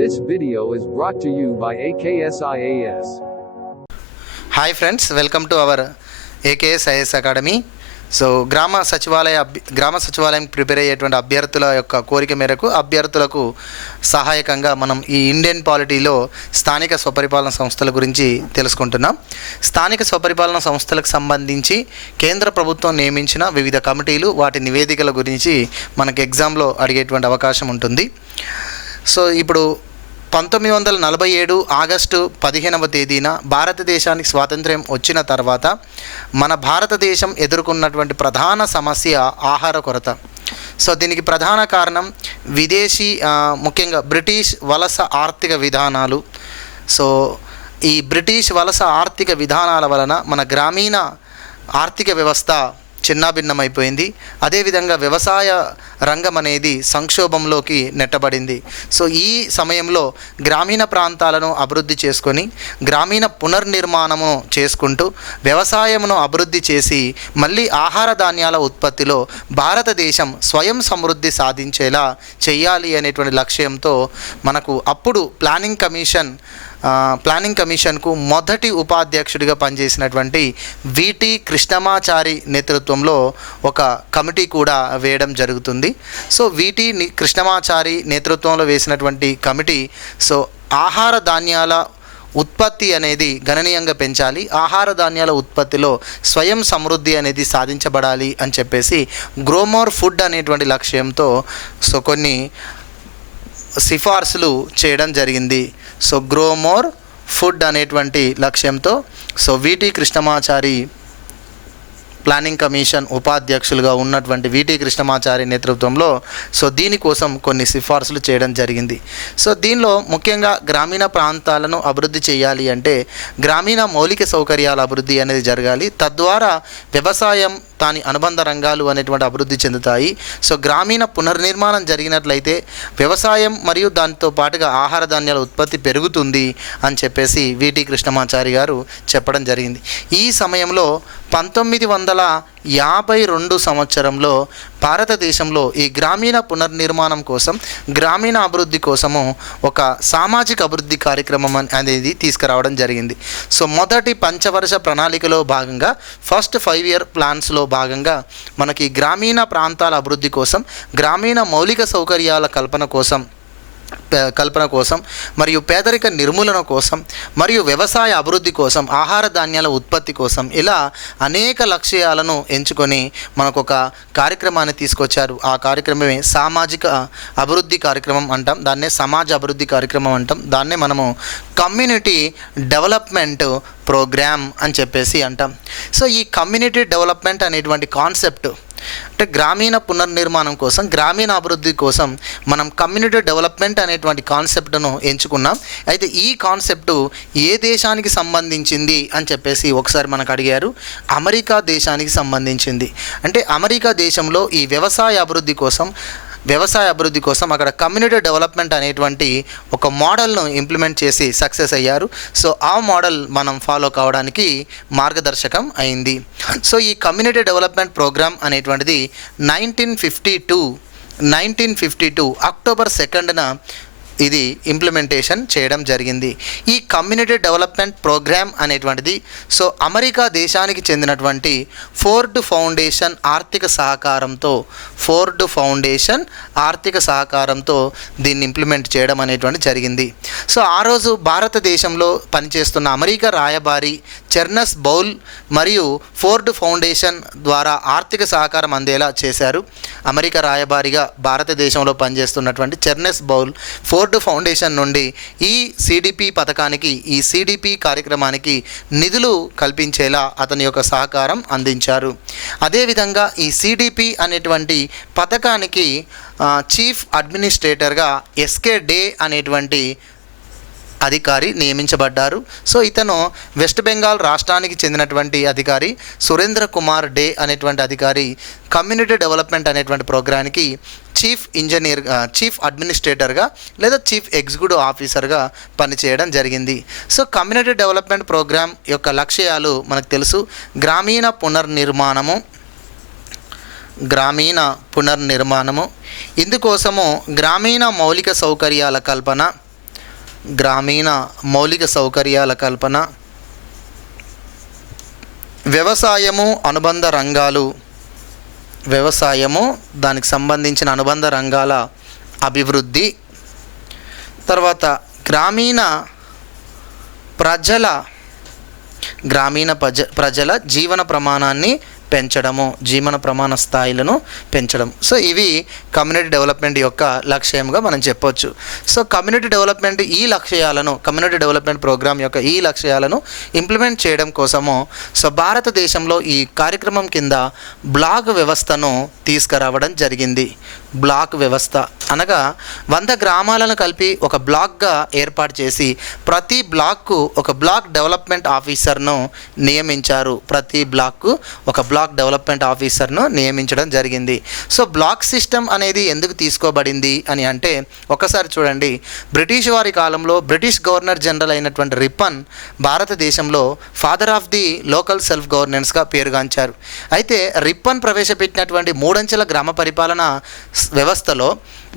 This video is brought to you by AKSIAS. Hi friends, welcome to our AKSIAS Academy. So గ్రామ సచివాలయం prepare అయ్యేటువంటి అభ్యర్థుల యొక్క కోరిక మేరకు అభ్యర్థులకు సహాయకంగా మనం ఈ ఇండియన్ పాలిటీలో స్థానిక స్వపరిపాలన సంస్థల గురించి తెలుసుకుంటున్నాం. స్థానిక స్వపరిపాలన సంస్థలకు సంబంధించి కేంద్ర ప్రభుత్వం నియమించిన వివిధ కమిటీలు, వాటి నివేదికల గురించి మనకు ఎగ్జామ్లో అడిగేటువంటి అవకాశం ఉంటుంది. సో ఇప్పుడు 1947 ఆగస్టు 15వ తేదీన భారతదేశానికి స్వాతంత్ర్యం వచ్చిన తర్వాత మన భారతదేశం ఎదుర్కొన్నటువంటి ప్రధాన సమస్య ఆహార కొరత. సో దీనికి ప్రధాన కారణం ముఖ్యంగా బ్రిటిష్ వలస ఆర్థిక విధానాలు. సో ఈ బ్రిటిష్ వలస ఆర్థిక విధానాల వలన మన గ్రామీణ ఆర్థిక వ్యవస్థ చిన్నాభిన్నమైపోయింది. అదేవిధంగా వ్యవసాయ రంగం అనేది సంక్షోభంలోకి నెట్టబడింది. సో ఈ సమయంలో గ్రామీణ ప్రాంతాలను అభివృద్ధి చేసుకొని గ్రామీణ పునర్నిర్మాణము చేసుకుంటూ వ్యవసాయమును అభివృద్ధి చేసి మళ్ళీ ఆహార ధాన్యాల ఉత్పత్తిలో భారతదేశం స్వయం సమృద్ధి సాధించేలా చేయాలి అనేటువంటి లక్ష్యంతో మనకు అప్పుడు ప్లానింగ్ కమిషన్కు మొదటి ఉపాధ్యక్షుడిగా పనిచేసినటువంటి విటి కృష్ణమాచారి నేతృత్వంలో ఒక కమిటీ కూడా వేయడం జరుగుతుంది. సో విటి కృష్ణమాచారి నేతృత్వంలో వేసినటువంటి కమిటీ ఆహార ధాన్యాల ఉత్పత్తి అనేది గణనీయంగా పెంచాలి, ఆహార ధాన్యాల ఉత్పత్తిలో స్వయం సమృద్ధి అనేది సాధించబడాలి అని చెప్పేసి గ్రోమోర్ ఫుడ్ అనేటువంటి లక్ష్యంతో కొన్ని సిఫార్సులు చేయడం జరిగింది. సో గ్రోమోర్ ఫుడ్ అనేటువంటి లక్ష్యంతో విటి కృష్ణమాచారి ప్లానింగ్ కమిషన్ ఉపాధ్యక్షులుగా ఉన్నటువంటి విటి కృష్ణమాచారి నేతృత్వంలో దీనికోసం కొన్ని సిఫార్సులు చేయడం జరిగింది. దీనిలో ముఖ్యంగా గ్రామీణ ప్రాంతాలను అభివృద్ధి చేయాలి అంటే గ్రామీణ మౌలిక సౌకర్యాల అభివృద్ధి అనేది జరగాలి. తద్వారా వ్యవసాయం, దాని అనుబంధ రంగాలు అనేటువంటి అభివృద్ధి చెందుతాయి. గ్రామీణ పునర్నిర్మాణం జరిగినట్లయితే వ్యవసాయం మరియు దానితో పాటుగా ఆహార ధాన్యాల ఉత్పత్తి పెరుగుతుంది అని చెప్పేసి విటి కృష్ణమాచారి గారు చెప్పడం జరిగింది. ఈ సమయంలో 1952 సంవత్సరంలో భారతదేశంలో ఈ గ్రామీణ పునర్నిర్మాణం కోసం, గ్రామీణ అభివృద్ధి కోసము ఒక సామాజిక అభివృద్ధి కార్యక్రమం అనేది తీసుకురావడం జరిగింది. మొదటి పంచవర్ష ప్రణాళికలో భాగంగా ఫస్ట్ 5 year ప్లాన్స్లో భాగంగా మనకి గ్రామీణ ప్రాంతాల అభివృద్ధి కోసం, గ్రామీణ మౌలిక సౌకర్యాల కల్పన కోసం మరియు పేదరిక నిర్మూలన కోసం మరియు వ్యవసాయ అభివృద్ధి కోసం, ఆహార ధాన్యాల ఉత్పత్తి కోసం ఇలా అనేక లక్ష్యాలను ఎంచుకొని మనకు ఒక కార్యక్రమాన్ని తీసుకొచ్చారు. ఆ కార్యక్రమమే సామాజిక అభివృద్ధి కార్యక్రమం అంటాం, దాన్నే సమాజ అభివృద్ధి కార్యక్రమం అంటాం, దాన్నే మనము కమ్యూనిటీ డెవలప్మెంట్ ప్రోగ్రామ్ అని చెప్పేసి అంటాం. ఈ కమ్యూనిటీ డెవలప్మెంట్ అనేటువంటి కాన్సెప్ట్ అంటే గ్రామీణ పునర్నిర్మాణం కోసం, గ్రామీణ అభివృద్ధి కోసం మనం కమ్యూనిటీ డెవలప్మెంట్ అనేటువంటి కాన్సెప్ట్ను ఎంచుకున్నాం. అయితే ఈ కాన్సెప్టు ఏ దేశానికి సంబంధించింది అని చెప్పేసి ఒకసారి మనకు అడిగారు. అమెరికా దేశానికి సంబంధించింది. అంటే అమెరికా దేశంలో ఈ వ్యవసాయ అభివృద్ధి కోసం అక్కడ కమ్యూనిటీ డెవలప్మెంట్ అనేటువంటి ఒక మోడల్ను ఇంప్లిమెంట్ చేసి సక్సెస్ అయ్యారు. ఆ మోడల్ మనం ఫాలో కావడానికి మార్గదర్శకం అయింది. ఈ కమ్యూనిటీ డెవలప్మెంట్ ప్రోగ్రామ్ అనేటువంటిది 1952 అక్టోబర్ 2న ఇది ఇంప్లిమెంటేషన్ చేయడం జరిగింది. ఈ కమ్యూనిటీ డెవలప్మెంట్ ప్రోగ్రామ్ అనేటువంటిది అమెరికా దేశానికి చెందినటువంటి ఫోర్డ్ ఫౌండేషన్ ఆర్థిక సహకారంతో దీన్ని ఇంప్లిమెంట్ చేయడం అనేటువంటి జరిగింది. ఆ రోజు భారతదేశంలో పనిచేస్తున్న అమెరికా రాయబారి చెర్నస్ బౌల్ మరియు ఫోర్డ్ ఫౌండేషన్ ద్వారా ఆర్థిక సహకారం అందేలా చేశారు. అమెరికా రాయబారిగా భారతదేశంలో పనిచేస్తున్నటువంటి చెర్నస్ బౌల్ ఫోర్డ్ ఫౌండేషన్ నుండి ఈ సిడిపి కార్యక్రమానికి నిధులు కల్పించేలా అతని యొక్క సహకారం అందించారు. అదేవిధంగా ఈ సిడిపి అనేటువంటి పథకానికి చీఫ్ అడ్మినిస్ట్రేటర్గా ఎస్కే డే అనేటువంటి అధికారి నియమించబడ్డారు. ఇతను వెస్ట్ బెంగాల్ రాష్ట్రానికి చెందినటువంటి అధికారి. సురేంద్ర కుమార్ డే అనేటువంటి అధికారి కమ్యూనిటీ డెవలప్మెంట్ అనేటువంటి ప్రోగ్రామ్కి చీఫ్ అడ్మినిస్ట్రేటర్గా లేదా చీఫ్ ఎగ్జిక్యూటివ్ ఆఫీసర్గా పనిచేయడం జరిగింది. కమ్యూనిటీ డెవలప్మెంట్ ప్రోగ్రామ్ యొక్క లక్ష్యాలు మనకు తెలుసు. గ్రామీణ పునర్నిర్మాణము ఇందుకోసము గ్రామీణ మౌలిక సౌకర్యాల కల్పన, గ్రామీణ మౌలిక సౌకర్యాల కల్పన, వ్యవసాయము అనుబంధ రంగాలు, వ్యవసాయము దానికి సంబంధించిన అనుబంధ రంగాల అభివృద్ధి, తర్వాత గ్రామీణ ప్రజల జీవన ప్రమాణాన్ని పెంచడము, జీవన ప్రమాణ స్థాయిలను పెంచడం. సో ఇవి కమ్యూనిటీ డెవలప్మెంట్ యొక్క లక్ష్యంగా మనం చెప్పొచ్చు. సో కమ్యూనిటీ డెవలప్మెంట్ ఈ లక్ష్యాలను, కమ్యూనిటీ డెవలప్మెంట్ ప్రోగ్రామ్ యొక్క ఈ లక్ష్యాలను ఇంప్లిమెంట్ చేయడం కోసము సో భారతదేశంలో ఈ కార్యక్రమం కింద బ్లాక్ వ్యవస్థను తీసుకురావడం జరిగింది. బ్లాక్ వ్యవస్థ అనగా 100 గ్రామాలను కలిపి ఒక బ్లాక్గా ఏర్పాటు చేసి ప్రతి బ్లాక్కు ఒక బ్లాక్ డెవలప్మెంట్ ఆఫీసర్ను నియమించారు. ప్రతి బ్లాక్కు ఒక బ్లాక్ డెవలప్మెంట్ ఆఫీసర్ను నియమించడం జరిగింది. సో బ్లాక్ సిస్టమ్ అనేది ఎందుకు తీసుకోబడింది అని అంటే, ఒకసారి చూడండి, బ్రిటిష్ వారి కాలంలో బ్రిటిష్ గవర్నర్ జనరల్ అయినటువంటి రిప్పన్ భారతదేశంలో father of the local self గవర్నెన్స్గా పేరుగాంచారు. అయితే రిప్పన్ ప్రవేశపెట్టినటువంటి 3 అంచెల గ్రామ పరిపాలన వ్యవస్థలో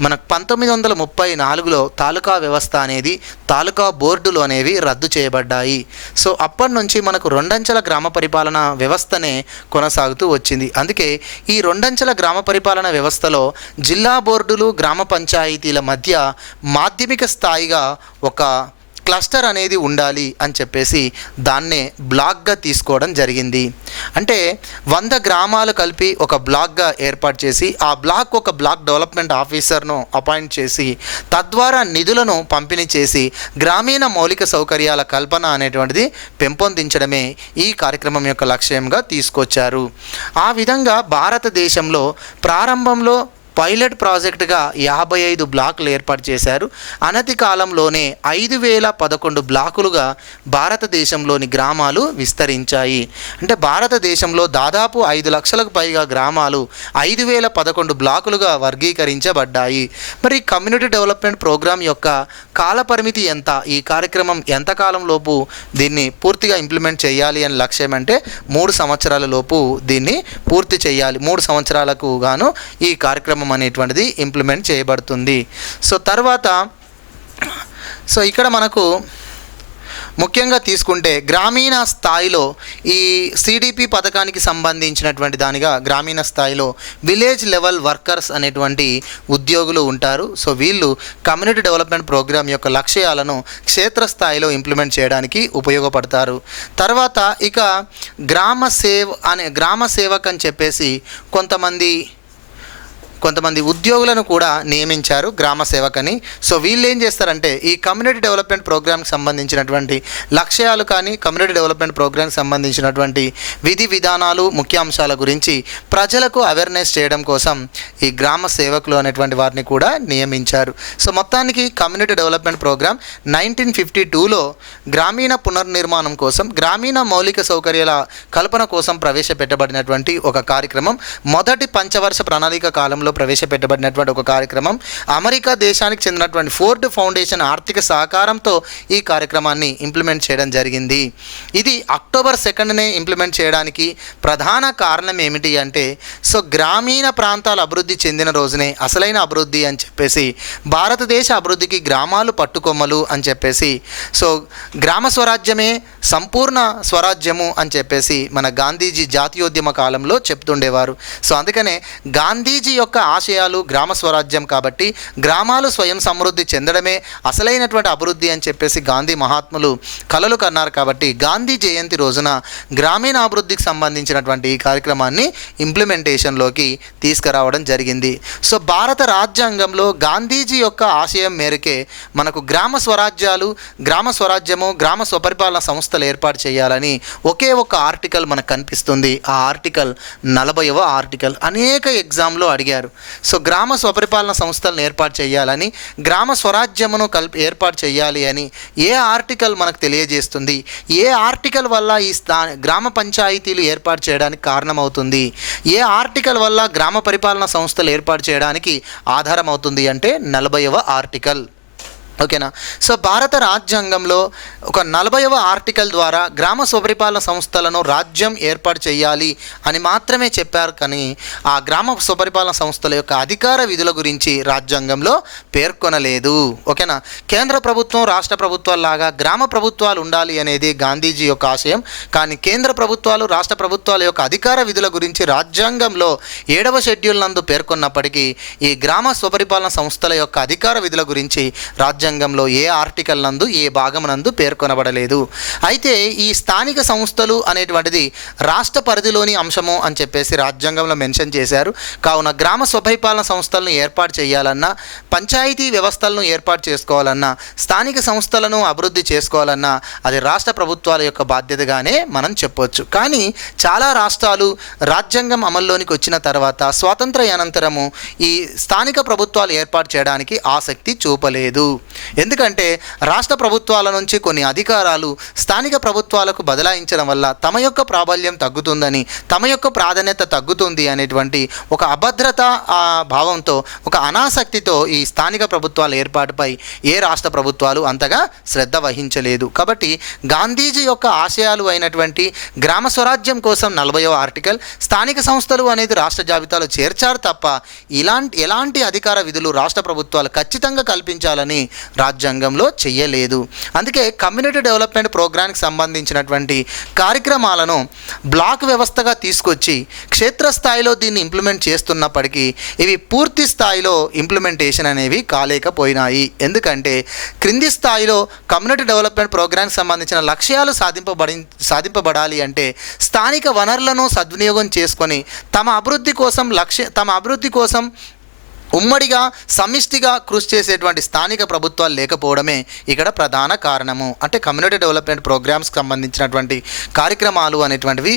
మనకు 1934లో తాలూకా వ్యవస్థ అనేది, తాలూకా బోర్డులు అనేవి రద్దు చేయబడ్డాయి. సో అప్పటి నుంచి మనకు 2 అంచెల గ్రామ పరిపాలన వ్యవస్థనే కొనసాగుతూ వచ్చింది. అందుకే ఈ 2 అంచెల గ్రామ పరిపాలన వ్యవస్థలో జిల్లా బోర్డులు, గ్రామ పంచాయతీల మధ్య మాధ్యమిక స్థాయిగా ఒక క్లస్టర్ అనేది ఉండాలి అని చెప్పేసి దాన్నే బ్లాక్గా తీసుకోవడం జరిగింది. అంటే 100 గ్రామాలు కలిపి ఒక బ్లాక్గా ఏర్పాటు చేసి ఆ బ్లాక్ ఒక బ్లాక్ డెవలప్మెంట్ ఆఫీసర్ను అపాయింట్ చేసి తద్వారా నిధులను పంపిణీ చేసి గ్రామీణ మౌలిక సౌకర్యాల కల్పన అనేటువంటిది పెంపొందించడమే ఈ కార్యక్రమం యొక్క లక్ష్యంగా తీసుకొచ్చారు. ఆ విధంగా భారతదేశంలో ప్రారంభంలో పైలట్ ప్రాజెక్టుగా 55 బ్లాకులు ఏర్పాటు చేశారు. అనతి కాలంలోనే 5011 బ్లాకులుగా భారతదేశంలోని గ్రామాలు విస్తరించాయి. అంటే భారతదేశంలో దాదాపు 5 లక్షలకు పైగా గ్రామాలు 5011 బ్లాకులుగా వర్గీకరించబడ్డాయి. మరి కమ్యూనిటీ డెవలప్మెంట్ ప్రోగ్రాం యొక్క కాలపరిమితి ఎంత? ఈ కార్యక్రమం ఎంతకాలం లోపు దీన్ని పూర్తిగా ఇంప్లిమెంట్ చేయాలి అని లక్ష్యం అంటే 3 సంవత్సరాల లోపు దీన్ని పూర్తి చేయాలి. 3 సంవత్సరాలకు గాను ఈ కార్యక్రమం అనేటువంటిది ఇంప్లిమెంట్ చేయబడుతుంది. సో తర్వాత ఇక్కడ మనకు ముఖ్యంగా తీసుకుంటే గ్రామీణ స్థాయిలో ఈ సిడిపి పథకానికి సంబంధించినటువంటి దానిగా గ్రామీణ స్థాయిలో విలేజ్ లెవెల్ వర్కర్స్ అనేటువంటి ఉద్యోగులు ఉంటారు. సో వీళ్ళు కమ్యూనిటీ డెవలప్మెంట్ ప్రోగ్రామ్ యొక్క లక్ష్యాలను క్షేత్రస్థాయిలో ఇంప్లిమెంట్ చేయడానికి ఉపయోగపడతారు. తర్వాత ఇక గ్రామ సేవక్ అని చెప్పేసి కొంతమంది ఉద్యోగులను కూడా నియమించారు గ్రామ సేవకని. సో వీళ్ళు ఏం చేస్తారంటే ఈ కమ్యూనిటీ డెవలప్మెంట్ ప్రోగ్రామ్కి సంబంధించినటువంటి లక్ష్యాలు కానీ కమ్యూనిటీ డెవలప్మెంట్ ప్రోగ్రామ్కి సంబంధించినటువంటి విధి విధానాలు ముఖ్యాంశాల గురించి ప్రజలకు అవేర్నెస్ చేయడం కోసం ఈ గ్రామ సేవకులు అనేటువంటి వారిని కూడా నియమించారు. సో మొత్తానికి కమ్యూనిటీ డెవలప్మెంట్ ప్రోగ్రామ్ 1952లో గ్రామీణ పునర్నిర్మాణం కోసం, గ్రామీణ మౌలిక సౌకర్యాల కల్పన కోసం ప్రవేశపెట్టబడినటువంటి ఒక కార్యక్రమం. మొదటి పంచవర్ష ప్రణాళిక కాలంలో ప్రవేశపెట్టబడినటువంటి ఒక కార్యక్రమం. అమెరికా దేశానికి చెందినటువంటి ఫోర్డ్ ఫౌండేషన్ ఆర్థిక సహకారంతో ఈ కార్యక్రమాన్ని ఇంప్లిమెంట్ చేయడం జరిగింది. ఇది అక్టోబర్ 2నే ఇంప్లిమెంట్ చేయడానికి ప్రధాన కారణం ఏమిటి అంటే, సో గ్రామీణ ప్రాంతాల అభివృద్ధి చెందిన రోజునే అసలైన అభివృద్ధి అని చెప్పేసి, భారతదేశ అభివృద్ధికి గ్రామాలు పట్టుకొమ్మలు అని చెప్పేసి, సో గ్రామ స్వరాజ్యమే సంపూర్ణ స్వరాజ్యము అని చెప్పేసి మన గాంధీజీ జాతీయోద్యమ కాలంలో చెప్తుండేవారు. సో అందుకనే గాంధీజీ యొక్క ఆశయాలు గ్రామ స్వరాజ్యం కాబట్టి గ్రామాలు స్వయం సమృద్ధి చెందడమే అసలైనటువంటి అభివృద్ధి అని చెప్పేసి గాంధీ మహాత్ములు కలలు కన్నారు. కాబట్టి గాంధీ జయంతి రోజున గ్రామీణ అభివృద్ధికి సంబంధించినటువంటి ఈ కార్యక్రమాన్ని ఇంప్లిమెంటేషన్లోకి తీసుకురావడం జరిగింది. సో భారత రాజ్యాంగంలో గాంధీజీ యొక్క ఆశయం మేరకే మనకు గ్రామ స్వరాజ్యము, గ్రామ స్వపరిపాలన సంస్థలు ఏర్పాటు చేయాలని ఒకే ఒక ఆర్టికల్ మనకు కనిపిస్తుంది. ఆ ఆర్టికల్ 40వ ఆర్టికల్. అనేక ఎగ్జామ్లో అడిగారు. సో గ్రామ స్వపరిపాలన సంస్థలను ఏర్పాటు చేయాలని, గ్రామ స్వరాజ్యమును ఏర్పాటు చేయాలి అని ఏ ఆర్టికల్ మనకు తెలియజేస్తుంది? ఏ ఆర్టికల్ వల్ల ఈ గ్రామ పంచాయతీలు ఏర్పాటు చేయడానికి కారణమవుతుంది? ఏ ఆర్టికల్ వల్ల గ్రామ పరిపాలన సంస్థలు ఏర్పాటు చేయడానికి ఆధారం అవుతుంది అంటే 40వ ఆర్టికల్. ఓకేనా. సో భారత రాజ్యాంగంలో ఒక 40వ ఆర్టికల్ ద్వారా గ్రామ స్వపరిపాలన సంస్థలను రాజ్యం ఏర్పాటు చేయాలి అని మాత్రమే చెప్పారు, కానీ ఆ గ్రామ స్వపరిపాలన సంస్థల యొక్క అధికార విధుల గురించి రాజ్యాంగంలో పేర్కొనలేదు. ఓకేనా. కేంద్ర ప్రభుత్వం రాష్ట్ర ప్రభుత్వాల్లాగా గ్రామ ప్రభుత్వాలు ఉండాలి అనేది గాంధీజీ యొక్క ఆశయం, కానీ కేంద్ర ప్రభుత్వాలు రాష్ట్ర ప్రభుత్వాల యొక్క అధికార విధుల గురించి రాజ్యాంగంలో 7వ షెడ్యూల్ నందు పేర్కొన్నప్పటికీ ఈ గ్రామ స్వపరిపాలన సంస్థల యొక్క అధికార విధుల గురించి రాజ్యాంగంలో ఏ ఆర్టికల్ నందు ఏ భాగం నందు పేర్కొనబడలేదు. అయితే ఈ స్థానిక సంస్థలు అనేటువంటిది రాష్ట్ర పరిధిలోని అంశము అని చెప్పేసి రాజ్యాంగంలో మెన్షన్ చేశారు. కావున గ్రామ స్వపరిపాలన సంస్థలను ఏర్పాటు చేయాలన్నా, పంచాయతీ వ్యవస్థలను ఏర్పాటు చేసుకోవాలన్నా, స్థానిక సంస్థలను అభివృద్ధి చేసుకోవాలన్నా అది రాష్ట్ర ప్రభుత్వాల యొక్క బాధ్యతగానే మనం చెప్పొచ్చు. కానీ చాలా రాష్ట్రాలు రాజ్యాంగం అమల్లోనికి వచ్చిన తర్వాత స్వాతంత్ర అనంతరము ఈ స్థానిక ప్రభుత్వాలు ఏర్పాటు చేయడానికి ఆసక్తి చూపలేదు. ఎందుకంటే రాష్ట్ర ప్రభుత్వాల నుంచి కొన్ని అధికారాలు స్థానిక ప్రభుత్వాలకు బదలాయించడం వల్ల తమ యొక్క ప్రాబల్యం తగ్గుతుందని, తమ యొక్క ప్రాధాన్యత తగ్గుతుంది అనేటువంటి ఒక అభద్రత భావంతో, ఒక అనాసక్తితో ఈ స్థానిక ప్రభుత్వాల ఏర్పాటుపై ఏ రాష్ట్ర ప్రభుత్వాలు అంతగా శ్రద్ధ వహించలేదు. కాబట్టి గాంధీజీ యొక్క ఆశయాలు అయినటువంటి గ్రామ స్వరాజ్యం కోసం 40వ ఆర్టికల్, స్థానిక సంస్థలు అనేది రాష్ట్ర జాబితాలో చేర్చారు తప్ప ఎలాంటి అధికార విధులు రాష్ట్ర ప్రభుత్వాలు ఖచ్చితంగా కల్పించాలని రాజ్యాంగంలో చెయ్యలేదు. అందుకే కమ్యూనిటీ డెవలప్మెంట్ ప్రోగ్రామ్కి సంబంధించినటువంటి కార్యక్రమాలను బ్లాక్ వ్యవస్థగా తీసుకొచ్చి క్షేత్రస్థాయిలో దీన్ని ఇంప్లిమెంట్ చేస్తున్నప్పటికీ ఇవి పూర్తి స్థాయిలో ఇంప్లిమెంటేషన్ అనేవి కాలేకపోయినాయి. ఎందుకంటే క్రింది స్థాయిలో కమ్యూనిటీ డెవలప్మెంట్ ప్రోగ్రామ్కి సంబంధించిన లక్ష్యాలు సాధింపబడాలి అంటే స్థానిక వనరులను సద్వినియోగం చేసుకొని తమ అభివృద్ధి కోసం ఉమ్మడిగా సమిష్టిగా కృషి చేసేటువంటి స్థానిక ప్రభుత్వాలు లేకపోవడమే ఇక్కడ ప్రధాన కారణము. అంటే కమ్యూనిటీ డెవలప్మెంట్ ప్రోగ్రామ్స్కి సంబంధించినటువంటి కార్యక్రమాలు అనేటువంటివి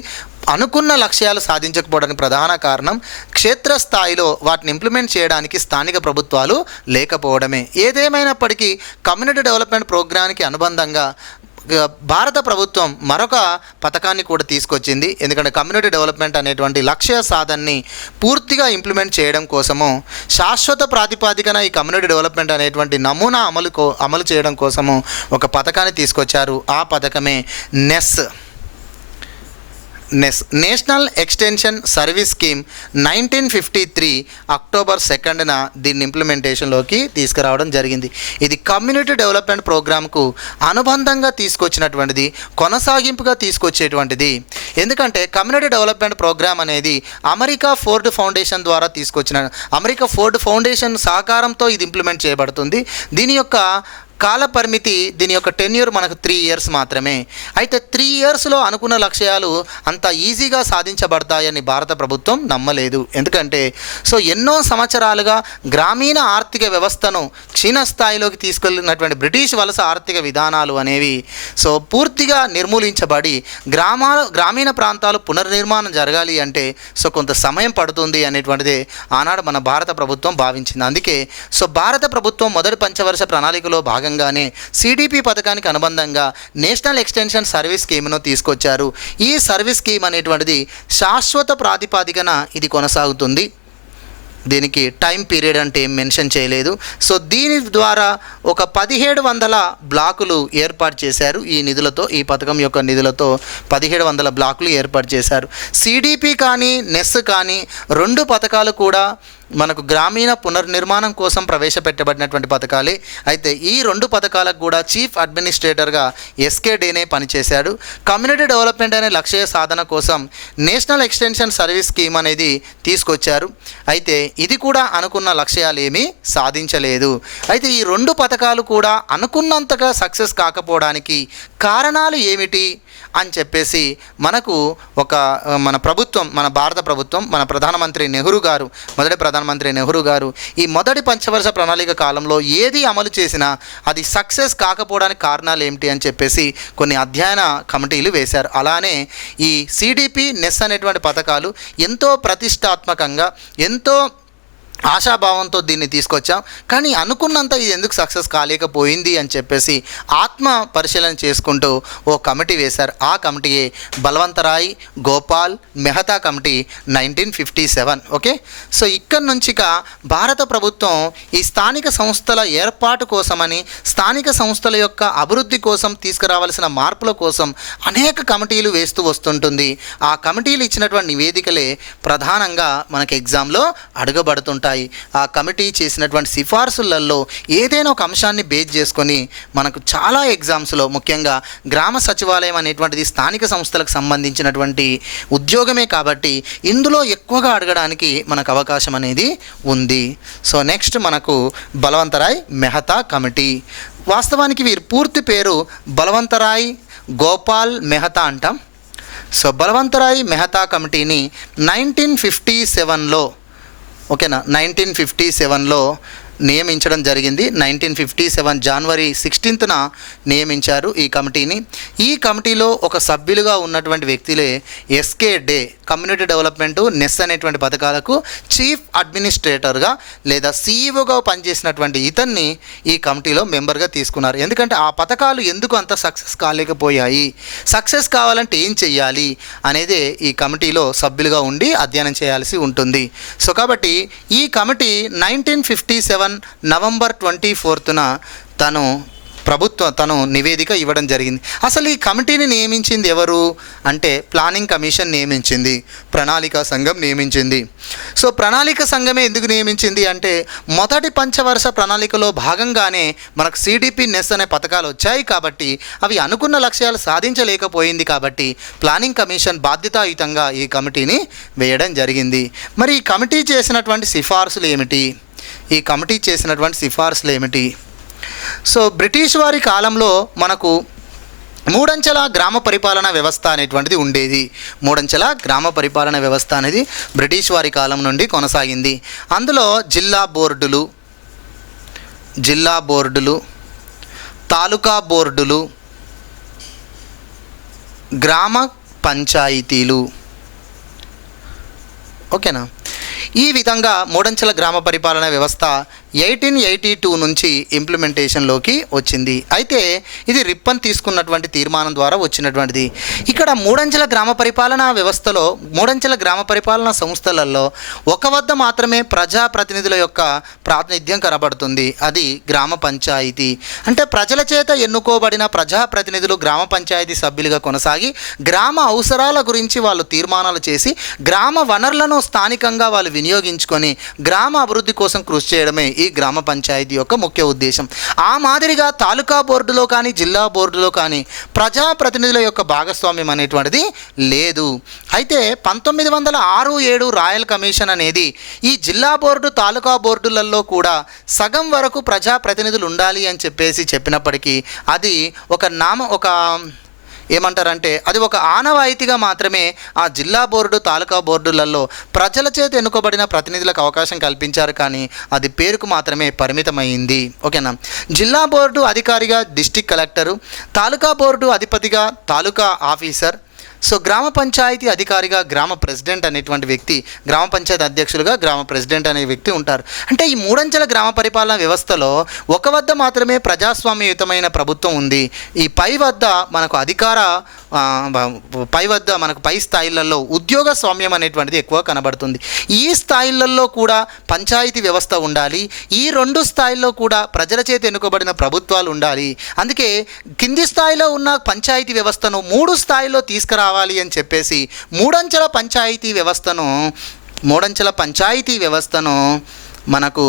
అనుకున్న లక్ష్యాలు సాధించకపోవడానికి ప్రధాన కారణం క్షేత్రస్థాయిలో వాటిని ఇంప్లిమెంట్ చేయడానికి స్థానిక ప్రభుత్వాలు లేకపోవడమే. ఏదేమైనప్పటికీ కమ్యూనిటీ డెవలప్మెంట్ ప్రోగ్రామ్కి అనుబంధంగా భారత ప్రభుత్వం మరొక పథకాన్ని కూడా తీసుకొచ్చింది. ఎందుకంటే కమ్యూనిటీ డెవలప్మెంట్ అనేటువంటి లక్ష్య సాధనని పూర్తిగా ఇంప్లిమెంట్ చేయడం కోసము శాశ్వత ప్రాతిపాదికన ఈ కమ్యూనిటీ డెవలప్మెంట్ అనేటువంటి నమూనా అమలు చేయడం కోసము ఒక పథకాన్ని తీసుకొచ్చారు. ఆ పథకమే national extension service scheme 1953 October 2న దీన్ని ఇంప్లిమెంటేషన్లోకి తీసుకురావడం జరిగింది. ఇది కమ్యూనిటీ డెవలప్మెంట్ ప్రోగ్రామ్కు అనుబంధంగా తీసుకొచ్చినటువంటిది, కొనసాగింపుగా తీసుకొచ్చేటువంటిది. ఎందుకంటే కమ్యూనిటీ డెవలప్మెంట్ ప్రోగ్రామ్ అనేది అమెరికా ఫోర్డ్ ఫౌండేషన్ ద్వారా అమెరికా ఫోర్డ్ ఫౌండేషన్ సహకారంతో ఇది ఇంప్లిమెంట్ చేయబడుతుంది. దీని యొక్క కాల పరిమితి, దీని యొక్క టెన్యూర్ మనకు 3 years మాత్రమే. అయితే 3 yearsలో అనుకున్న లక్ష్యాలు అంత ఈజీగా సాధించబడతాయని భారత ప్రభుత్వం నమ్మలేదు. ఎందుకంటే ఎన్నో సంవత్సరాలుగా గ్రామీణ ఆర్థిక వ్యవస్థను క్షీణస్థాయిలోకి తీసుకెళ్ళినటువంటి బ్రిటిష్ వలస ఆర్థిక విధానాలు అనేవి పూర్తిగా నిర్మూలించబడి గ్రామీణ ప్రాంతాలు పునర్నిర్మాణం జరగాలి అంటే కొంత సమయం పడుతుంది అనేటువంటిదే ఆనాడు మన భారత ప్రభుత్వం భావించింది. అందుకే భారత ప్రభుత్వం మొదటి పంచవర్ష ప్రణాళికలో భాగంగానే సిడిపి పథకానికి అనుబంధంగా నేషనల్ ఎక్స్టెన్షన్ సర్వీస్ స్కీమ్ను తీసుకొచ్చారు. ఈ సర్వీస్ స్కీమ్ అనేటువంటిది శాశ్వత ప్రాతిపాదికన ఇది కొనసాగుతుంది. దీనికి టైం పీరియడ్ అంటే ఏం మెన్షన్ చేయలేదు. దీని ద్వారా ఒక 1700 బ్లాకులు ఏర్పాటు చేశారు. ఈ పథకం యొక్క నిధులతో 1700 బ్లాకులు ఏర్పాటు చేశారు. సిడిపి కానీ నెస్ కానీ 2 పథకాలు కూడా మనకు గ్రామీణ పునర్నిర్మాణం కోసం ప్రవేశపెట్టబడినటువంటి పథకాలే. అయితే ఈ 2 పథకాలకు కూడా చీఫ్ అడ్మినిస్ట్రేటర్గా ఎస్కే డేనే పనిచేశాడు. కమ్యూనిటీ డెవలప్మెంట్ అనే లక్ష్య సాధన కోసం నేషనల్ ఎక్స్టెన్షన్ సర్వీస్ స్కీమ్ అనేది తీసుకొచ్చారు. అయితే ఇది కూడా అనుకున్న లక్ష్యాలు ఏమీ సాధించలేదు. అయితే ఈ 2 పథకాలు కూడా అనుకున్నంతగా సక్సెస్ కాకపోవడానికి కారణాలు ఏమిటి అని చెప్పేసి మన భారత ప్రభుత్వం, మన మొదటి ప్రధానమంత్రి నెహ్రూ గారు ఈ మొదటి పంచవర్ష ప్రణాళిక కాలంలో ఏది అమలు చేసినా అది సక్సెస్ కాకపోవడానికి కారణాలు ఏమిటి అని చెప్పేసి కొన్ని అధ్యయన కమిటీలు వేశారు. అలానే ఈ సిడిపి నెస్ అనేటువంటి పథకాలు ఎంతో ప్రతిష్టాత్మకంగా, ఎంతో ఆశాభావంతో దీన్ని తీసుకొచ్చాం, కానీ అనుకున్నంత ఇది ఎందుకు సక్సెస్ కాలేకపోయింది అని చెప్పేసి ఆత్మ పరిశీలన చేసుకుంటూ ఓ కమిటీ వేశారు. ఆ కమిటీయే Balwantrai Gopal Mehta committee 1957. Okay, so ఇక్కడ నుంచి భారత ప్రభుత్వం ఈ స్థానిక సంస్థల ఏర్పాటు కోసమని, స్థానిక సంస్థల యొక్క అభివృద్ధి కోసం తీసుకురావాల్సిన మార్పుల కోసం అనేక కమిటీలు వేస్తూ వస్తుంటుంది. ఆ కమిటీలు ఇచ్చినటువంటి నివేదికలే ప్రధానంగా మనకి ఎగ్జామ్లో అడగబడుతుంటాయి. ఆ కమిటీ చేసినటువంటి సిఫార్సులలో ఏదైనా ఒక అంశాన్ని బేస్ చేసుకొని మనకు చాలా ఎగ్జామ్స్లో, ముఖ్యంగా గ్రామ సచివాలయం అనేటువంటిది స్థానిక సంస్థలకు సంబంధించినటువంటి ఉద్యోగమే కాబట్టి ఇందులో ఎక్కువగా అడగడానికి మనకు అవకాశం అనేది ఉంది. సో నెక్స్ట్ మనకు బలవంతరాయ్ మెహతా కమిటీ. వాస్తవానికి వీరి పూర్తి పేరు బలవంతరాయ్ గోపాల్ మెహతా అంటాం. సో బలవంతరాయ్ మెహతా కమిటీని 1957లో, ఓకేనా, 1957లో నియమించడం జరిగింది. 1957 జనవరి 16న నియమించారు ఈ కమిటీని. ఈ కమిటీలో ఒక సభ్యులుగా ఉన్నటువంటి వ్యక్తులే ఎస్కే డే, కమ్యూనిటీ డెవలప్మెంటు, నెస్ అనేటువంటి పథకాలకు చీఫ్ అడ్మినిస్ట్రేటర్గా లేదా సీఈఓగా పనిచేసినటువంటి ఇతన్ని ఈ కమిటీలో మెంబర్గా తీసుకున్నారు. ఎందుకంటే ఆ పథకాలు ఎందుకు అంత సక్సెస్ కాలేకపోయాయి, సక్సెస్ కావాలంటే ఏం చెయ్యాలి అనేదే ఈ కమిటీలో సభ్యులుగా ఉండి అధ్యయనం చేయాల్సి ఉంటుంది. సో కాబట్టి ఈ కమిటీ 1957 నవంబర్ 24న తను నివేదిక ఇవ్వడం జరిగింది. అసలు ఈ కమిటీని నియమించింది ఎవరు అంటే ప్లానింగ్ కమిషన్ నియమించింది, ప్రణాళికా సంఘం నియమించింది. సో ప్రణాళిక సంఘమే ఎందుకు నియమించింది అంటే మొదటి పంచవర్ష ప్రణాళికలో భాగంగానే మనకు సిడిపి నెస్ అనే పథకాలు వచ్చాయి కాబట్టి అవి అనుకున్న లక్ష్యాలు సాధించలేకపోయింది కాబట్టి ప్లానింగ్ కమిషన్ బాధ్యతాయుతంగా ఈ కమిటీని వేయడం జరిగింది. మరి ఈ కమిటీ చేసినటువంటి సిఫార్సులు ఏమిటి? సో బ్రిటిష్ వారి కాలంలో మనకు మూడంచెల గ్రామ పరిపాలన వ్యవస్థ అనేటువంటిది ఉండేది. మూడంచెల గ్రామ పరిపాలన వ్యవస్థ అనేది బ్రిటిష్ వారి కాలం నుండి కొనసాగింది. అందులో జిల్లా బోర్డులు, తాలూకా బోర్డులు, గ్రామ పంచాయతీలు, ఓకేనా, ఈ విధంగా మూడంచెల గ్రామ పరిపాలన వ్యవస్థ 1882 నుంచి ఇంప్లిమెంటేషన్లోకి వచ్చింది. అయితే ఇది రిప్పన్ తీసుకున్నటువంటి తీర్మానం ద్వారా వచ్చినటువంటిది. ఇక్కడ మూడంచెల గ్రామ పరిపాలనా వ్యవస్థలో, మూడంచెల గ్రామ పరిపాలనా సంస్థలలో ఒక వద్ద మాత్రమే ప్రజాప్రతినిధుల యొక్క ప్రాతినిధ్యం కనబడుతుంది. అది గ్రామ పంచాయతీ. అంటే ప్రజల చేత ఎన్నుకోబడిన ప్రజాప్రతినిధులు గ్రామ పంచాయతీ సభ్యులుగా కొనసాగి గ్రామ అవసరాల గురించి వాళ్ళు తీర్మానాలు చేసి గ్రామ వనరులను స్థానికంగా వాళ్ళు వినియోగించుకొని గ్రామ అభివృద్ధి కోసం కృషి చేయడమే ఈ గ్రామ పంచాయతీ యొక్క ముఖ్య ఉద్దేశం. ఆ మాదిరిగా తాలూకా బోర్డులో కానీ జిల్లా బోర్డులో కానీ ప్రజాప్రతినిధుల యొక్క భాగస్వామ్యం అనేటువంటిది లేదు. అయితే 1906-7 రాయల్ కమిషన్ అనేది ఈ జిల్లా బోర్డు తాలూకా బోర్డులలో కూడా సగం వరకు ప్రజాప్రతినిధులు ఉండాలి అని చెప్పినప్పటికీ అది అది ఒక ఆనవాయితీగా మాత్రమే ఆ జిల్లా బోర్డు తాలూకా బోర్డులలో ప్రజల చేత ఎన్నుకోబడిన ప్రతినిధులకు అవకాశం కల్పించారు, కానీ అది పేరుకు మాత్రమే పరిమితమైంది. ఓకేనా. జిల్లా బోర్డు అధికారిగా డిస్ట్రిక్ట్ కలెక్టరు, తాలూకా బోర్డు అధిపతిగా తాలూకా ఆఫీసర్, సో గ్రామ పంచాయతీ అధికారిగా గ్రామ ప్రెసిడెంట్ అనేటువంటి వ్యక్తి, గ్రామ పంచాయతీ అధ్యక్షులుగా గ్రామ ప్రెసిడెంట్ అనే వ్యక్తి ఉంటారు. అంటే ఈ మూడంచెల గ్రామ పరిపాలన వ్యవస్థలో ఒక వద్ద మాత్రమే ప్రజాస్వామ్యయుతమైన ప్రభుత్వం ఉంది. ఈ పై వద్ద మనకు పై స్థాయిలలో ఉద్యోగ స్వామ్యం అనేటువంటిది ఎక్కువ కనబడుతుంది. ఈ స్థాయిలలో కూడా పంచాయతీ వ్యవస్థ ఉండాలి. ఈ రెండు స్థాయిల్లో కూడా ప్రజల చేత ఎన్నుకోబడిన ప్రభుత్వాలు ఉండాలి. అందుకే కింది స్థాయిలో ఉన్న పంచాయతీ వ్యవస్థను 3 స్థాయిలో తీసుకురావాలి అని చెప్పేసి మూడంచెల పంచాయతీ వ్యవస్థను మనకు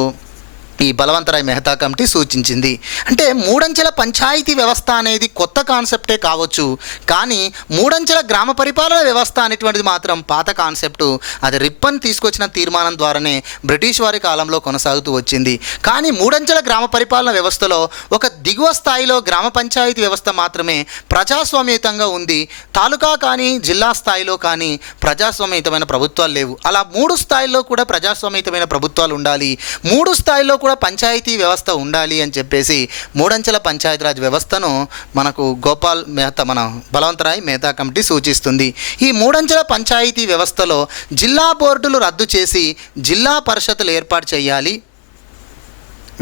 ఈ బలవంతరాయ్ మెహతా కమిటీ సూచించింది. అంటే మూడంచెల పంచాయతీ వ్యవస్థ అనేది కొత్త కాన్సెప్టే కావచ్చు, కానీ మూడంచెల గ్రామ పరిపాలన వ్యవస్థ అనేటువంటిది మాత్రం పాత కాన్సెప్టు. అది రిప్పన్ తీసుకొచ్చిన తీర్మానం ద్వారానే బ్రిటిష్ వారి కాలంలో కొనసాగుతూ వచ్చింది. కానీ మూడంచెల గ్రామ పరిపాలన వ్యవస్థలో ఒక దిగువ స్థాయిలో గ్రామ పంచాయతీ వ్యవస్థ మాత్రమే ప్రజాస్వామ్యయుతంగా ఉంది. తాలూకా కానీ జిల్లా స్థాయిలో కానీ ప్రజాస్వామ్యయుతమైన ప్రభుత్వాలు లేవు. అలా 3 స్థాయిల్లో కూడా ప్రజాస్వామ్యయుతమైన ప్రభుత్వాలు ఉండాలి. 3 స్థాయిల్లో కూడా పంచాయతీ వ్యవస్థ ఉండాలి అని చెప్పేసి మూడంచెల పంచాయతీరాజ్ వ్యవస్థను మనకు గోపాల్ మెహతా మన బలవంతరాయ్ మెహతా కమిటీ సూచిస్తుంది. ఈ మూడంచెల పంచాయతీ వ్యవస్థలో జిల్లా బోర్డులు రద్దు చేసి జిల్లా పరిషత్తులు ఏర్పాటు చేయాలి.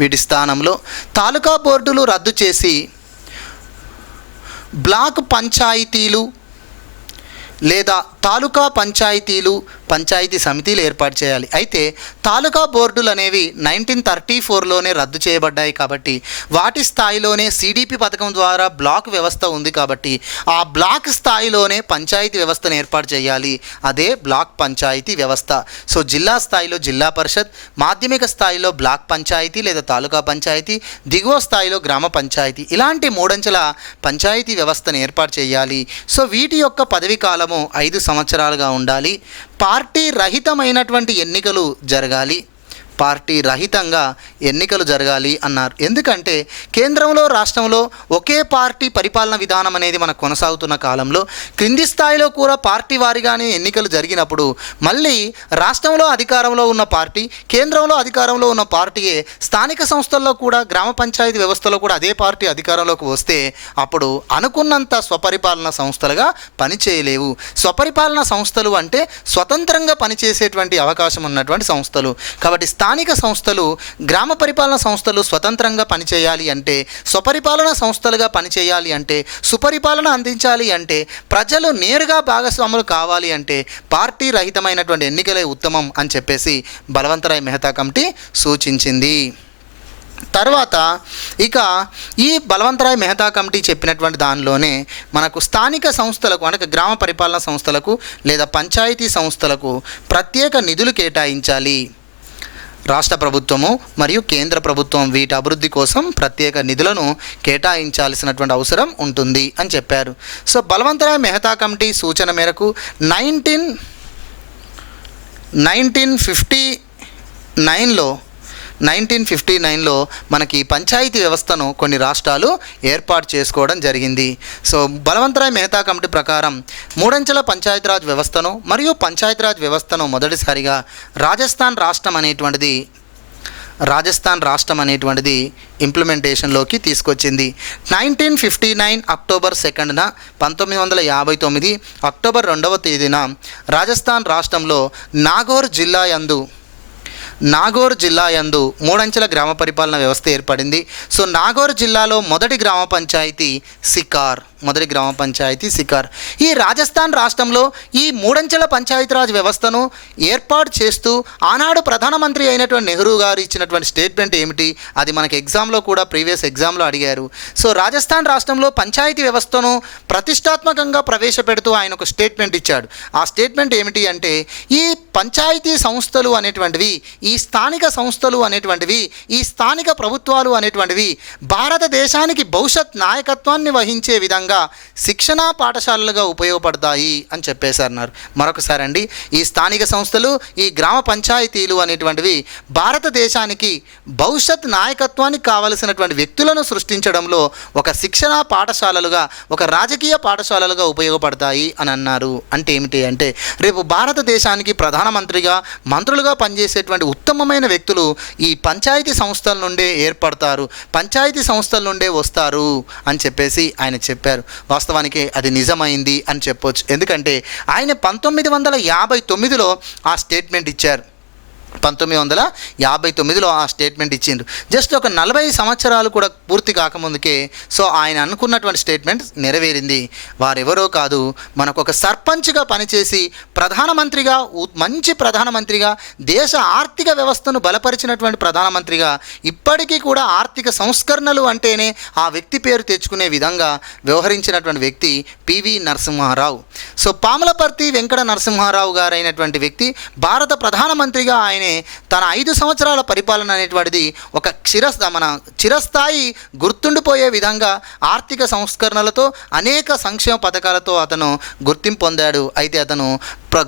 వీటి స్థానంలో తాలూకా బోర్డులు రద్దు చేసి బ్లాక్ పంచాయతీలు లేదా తాలూకా పంచాయతీలు పంచాయతీ సమితిలు ఏర్పాటు చేయాలి. అయితే తాలూకా బోర్డులు అనేవి 1934లోనే రద్దు చేయబడ్డాయి కాబట్టి వాటి స్థాయిలోనే సిడిపి పథకం ద్వారా బ్లాక్ వ్యవస్థ ఉంది కాబట్టి ఆ బ్లాక్ స్థాయిలోనే పంచాయతీ వ్యవస్థను ఏర్పాటు చేయాలి. అదే బ్లాక్ పంచాయతీ వ్యవస్థ. సో జిల్లా స్థాయిలో జిల్లా పరిషత్, మాధ్యమిక స్థాయిలో బ్లాక్ పంచాయతీ లేదా తాలూకా పంచాయతీ, దిగువ స్థాయిలో గ్రామ పంచాయతీ, ఇలాంటి మూడంచెల పంచాయతీ వ్యవస్థను ఏర్పాటు చేయాలి. సో వీటి యొక్క పదవి కాలము 5 సంవత్సరాలుగా ఉండాలి. పార్టీ రహితమైనటువంటి ఎన్నికలు జరగాలి. పార్టీ రహితంగా ఎన్నికలు జరగాలి అన్నారు. ఎందుకంటే కేంద్రంలో రాష్ట్రంలో ఒకే పార్టీ పరిపాలన విధానం అనేది మనకు కొనసాగుతున్న కాలంలో క్రింది స్థాయిలో కూడా పార్టీ వారిగానే ఎన్నికలు జరిగినప్పుడు మళ్ళీ రాష్ట్రంలో అధికారంలో ఉన్న పార్టీ, కేంద్రంలో అధికారంలో ఉన్న పార్టీయే స్థానిక సంస్థల్లో కూడా గ్రామ పంచాయతీ వ్యవస్థలో కూడా అదే పార్టీ అధికారంలోకి వస్తే అప్పుడు అనుకున్నంత స్వపరిపాలన సంస్థలుగా పనిచేయలేవు. స్వపరిపాలన సంస్థలు అంటే స్వతంత్రంగా పనిచేసేటువంటి అవకాశం ఉన్నటువంటి సంస్థలు. కాబట్టి స్థానిక సంస్థలు, గ్రామ పరిపాలన సంస్థలు స్వతంత్రంగా పనిచేయాలి అంటే, స్వపరిపాలన సంస్థలుగా పనిచేయాలి అంటే, సుపరిపాలన అందించాలి అంటే, ప్రజలు నేరుగా భాగస్వాములు కావాలి అంటే పార్టీ రహితమైనటువంటి ఎన్నికలే ఉత్తమం అని చెప్పేసి బలవంతరాయ్ మెహతా కమిటీ సూచించింది. తర్వాత ఇక ఈ బలవంతరాయ్ మెహతా కమిటీ చెప్పినటువంటి దానిలోనే మనకు స్థానిక సంస్థలకు అనగా గ్రామ పరిపాలన సంస్థలకు లేదా పంచాయతీ సంస్థలకు ప్రత్యేక నిధులు కేటాయించాలి. రాష్ట్ర ప్రభుత్వము మరియు కేంద్ర ప్రభుత్వం వీటి అభివృద్ధి కోసం ప్రత్యేక నిధులను కేటాయించాల్సినటువంటి అవసరం ఉంటుంది అని చెప్పారు. సో బలవంతరాయ్ మెహతా కమిటీ సూచన మేరకు 1959లో మనకి పంచాయతీ వ్యవస్థను కొన్ని రాష్ట్రాలు ఏర్పాటు చేసుకోవడం జరిగింది. సో బలవంతరాయ్ మెహతా కమిటీ ప్రకారం మూడంచెల పంచాయతీరాజ్ వ్యవస్థను మరియు పంచాయతీరాజ్ వ్యవస్థను మొదటిసారిగా రాజస్థాన్ రాష్ట్రం అనేటువంటిది ఇంప్లిమెంటేషన్లోకి తీసుకొచ్చింది. 1959 అక్టోబర్ 2న 1959 అక్టోబర్ 2వ తేదీన రాజస్థాన్ రాష్ట్రంలో నాగోర్ జిల్లా యందు మూడంచెల గ్రామ పరిపాలన వ్యవస్థ ఏర్పడింది. సో నాగోర్ జిల్లాలో మొదటి గ్రామ పంచాయతీ సికార్. ఈ రాజస్థాన్ రాష్ట్రంలో ఈ మూడంచెల పంచాయతీరాజ్ వ్యవస్థను ఏర్పాటు చేస్తూ ఆనాడు ప్రధానమంత్రి అయినటువంటి నెహ్రూ గారు ఇచ్చినటువంటి స్టేట్మెంట్ ఏమిటి, అది మనకి ఎగ్జామ్లో కూడా ప్రీవియస్ ఎగ్జామ్లో అడిగారు. సో రాజస్థాన్ రాష్ట్రంలో పంచాయతీ వ్యవస్థను ప్రతిష్టాత్మకంగా ప్రవేశపెడుతూ ఆయన ఒక స్టేట్మెంట్ ఇచ్చాడు. ఆ స్టేట్మెంట్ ఏమిటి అంటే, ఈ పంచాయతీ సంస్థలు అనేటువంటివి, ఈ స్థానిక సంస్థలు అనేటువంటివి, ఈ స్థానిక ప్రభుత్వాలు అనేటువంటివి భారతదేశానికి భవిష్యత్ నాయకత్వాన్ని వహించే విధంగా శిక్షణా పాఠశాలలుగా ఉపయోగపడతాయి అని చెప్పేశారన్నారు. మరొకసారి అండి, ఈ స్థానిక సంస్థలు, ఈ గ్రామ పంచాయతీలు అనేటువంటివి భారతదేశానికి భవిష్యత్ నాయకత్వానికి కావలసినటువంటి వ్యక్తులను సృష్టించడంలో ఒక శిక్షణా పాఠశాలలుగా, ఒక రాజకీయ పాఠశాలలుగా ఉపయోగపడతాయి అని అన్నారు. అంటే ఏమిటి అంటే, రేపు భారతదేశానికి ప్రధానమంత్రిగా, మంత్రులుగా పనిచేసేటువంటి ఉత్తమమైన వ్యక్తులు ఈ పంచాయతీ సంస్థల నుండే ఏర్పడతారు, పంచాయతీ సంస్థల నుండే వస్తారు అని చెప్పేసి ఆయన చెప్పారు. వాస్తవానికి అది నిజమైంది అని చెప్పొచ్చు. ఎందుకంటే ఆయన 1959లో ఆ స్టేట్మెంట్ ఇచ్చారు. 1959లో ఆ స్టేట్మెంట్ ఇచ్చిండ్రు. జస్ట్ ఒక 40 సంవత్సరాలు కూడా పూర్తి కాకముందుకే సో ఆయన అనుకున్నటువంటి స్టేట్మెంట్ నెరవేరింది. వారెవరో కాదు, మనకు ఒక సర్పంచ్గా పనిచేసి ప్రధానమంత్రిగా, మంచి ప్రధానమంత్రిగా, దేశ ఆర్థిక వ్యవస్థను బలపరిచినటువంటి ప్రధానమంత్రిగా, ఇప్పటికీ కూడా ఆర్థిక సంస్కరణలు అంటేనే ఆ వ్యక్తి పేరు తెచ్చుకునే విధంగా వ్యవహరించినటువంటి వ్యక్తి పివి నరసింహారావు. సో పాములపర్తి వెంకట నరసింహారావు గారైనటువంటి వ్యక్తి భారత ప్రధానమంత్రిగా ఆయన తన 5 సంవత్సరాల పరిపాలన అనేటువంటిది ఒక చిరస్థాయి గుర్తుండిపోయే విధంగా ఆర్థిక సంస్కరణలతో, అనేక సంక్షేమ పథకాలతో అతను గుర్తింపు పొందాడు. అయితే అతను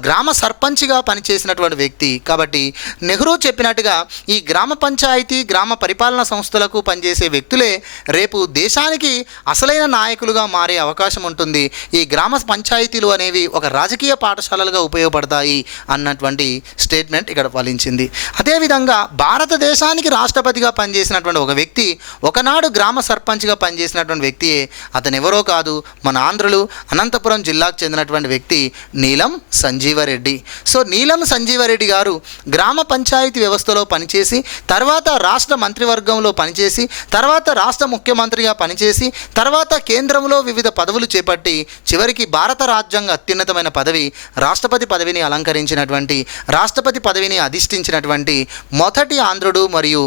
గ్రామ సర్పంచ్గా పనిచేసినటువంటి వ్యక్తి. కాబట్టి నెహ్రూ చెప్పినట్టుగా ఈ గ్రామ పంచాయతీ గ్రామ పరిపాలనా సంస్థలకు పనిచేసే వ్యక్తులే రేపు దేశానికి అసలైన నాయకులుగా మారే అవకాశం ఉంటుంది. ఈ గ్రామ పంచాయతీలు అనేవి ఒక రాజకీయ పాఠశాలలుగా ఉపయోగపడతాయి అన్నటువంటి స్టేట్మెంట్ ఇక్కడ ఫలించింది. అదేవిధంగా భారతదేశానికి రాష్ట్రపతిగా పనిచేసినటువంటి ఒక వ్యక్తి ఒకనాడు గ్రామ సర్పంచ్గా పనిచేసినటువంటి వ్యక్తియే. అతను ఎవరో కాదు, మన ఆంధ్రులు అనంతపురం జిల్లాకు చెందినటువంటి వ్యక్తి నీలం సంజీవరెడ్డి. సో నీలం సంజీవరెడ్డి గారు గ్రామ పంచాయతీ వ్యవస్థలో పనిచేసి తర్వాత రాష్ట్ర మంత్రివర్గంలో పనిచేసి తర్వాత రాష్ట్ర ముఖ్యమంత్రిగా పనిచేసి తర్వాత కేంద్రంలో వివిధ పదవులు చేపట్టి చివరికి భారత రాజ్యాంగ అత్యున్నతమైన పదవి రాష్ట్రపతి పదవిని అలంకరించినటువంటి రాష్ట్రపతి పదవిని అధిష్ఠించినటువంటి మొదటి ఆంధ్రుడు మరియు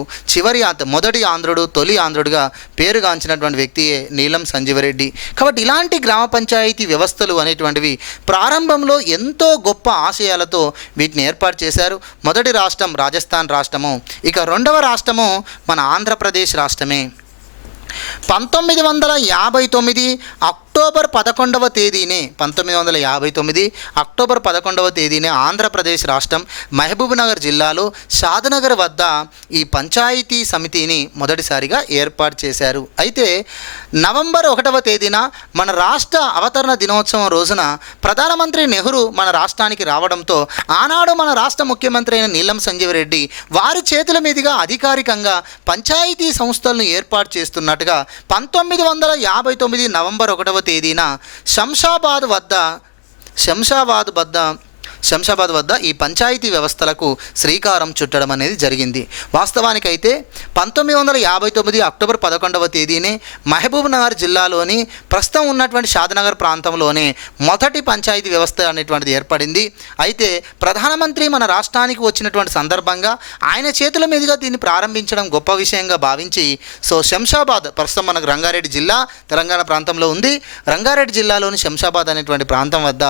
మొదటి ఆంధ్రుడు తొలి ఆంధ్రుడుగా పేరుగాంచినటువంటి వ్యక్తియే నీలం సంజీవరెడ్డి. కాబట్టి ఇలాంటి గ్రామ పంచాయతీ వ్యవస్థలు అనేటువంటివి ప్రారంభంలో ఎంతో గొప్ప ఆశయాలతో వీటిని ఏర్పాటు చేశారు. మొదటి రాష్ట్రం రాజస్థాన్ రాష్ట్రము, ఇక రెండవ రాష్ట్రము మన ఆంధ్రప్రదేశ్ రాష్ట్రమే. 1959 అక్టోబర్ 11వ తేదీనే 1959 అక్టోబర్ 11వ తేదీనే ఆంధ్రప్రదేశ్ రాష్ట్రం మహబూబ్నగర్ జిల్లాలో షాద్నగర్ వద్ద ఈ పంచాయతీ సమితిని మొదటిసారిగా ఏర్పాటు చేశారు. అయితే నవంబర్ 1వ తేదీన మన రాష్ట్ర అవతరణ దినోత్సవం రోజున ప్రధానమంత్రి నెహ్రూ మన రాష్ట్రానికి రావడంతో ఆనాడు మన రాష్ట్ర ముఖ్యమంత్రి అయిన నీలం సంజీవరెడ్డి వారి చేతుల మీదుగా అధికారికంగా పంచాయతీ సంస్థలను ఏర్పాటు చేస్తున్నట్టుగా 1959 నవంబర్ 1వ తేదీన శంషాబాద్ వద్ద ఈ పంచాయతీ వ్యవస్థలకు శ్రీకారం చుట్టడం అనేది జరిగింది. వాస్తవానికైతే 1959 అక్టోబర్ 11వ తేదీనే మహబూబ్నగర్ జిల్లాలోని ప్రస్తుతం ఉన్నటువంటి షాద్నగర్ ప్రాంతంలోనే మొదటి పంచాయతీ వ్యవస్థ అనేటువంటిది ఏర్పడింది. అయితే ప్రధానమంత్రి మన రాష్ట్రానికి వచ్చినటువంటి సందర్భంగా ఆయన చేతుల మీదుగా దీన్ని ప్రారంభించడం గొప్ప విషయంగా భావించి శంషాబాద్ ప్రస్తుతం మనకు రంగారెడ్డి జిల్లా తెలంగాణ ప్రాంతంలో ఉంది. రంగారెడ్డి జిల్లాలోని శంషాబాద్ అనేటువంటి ప్రాంతం వద్ద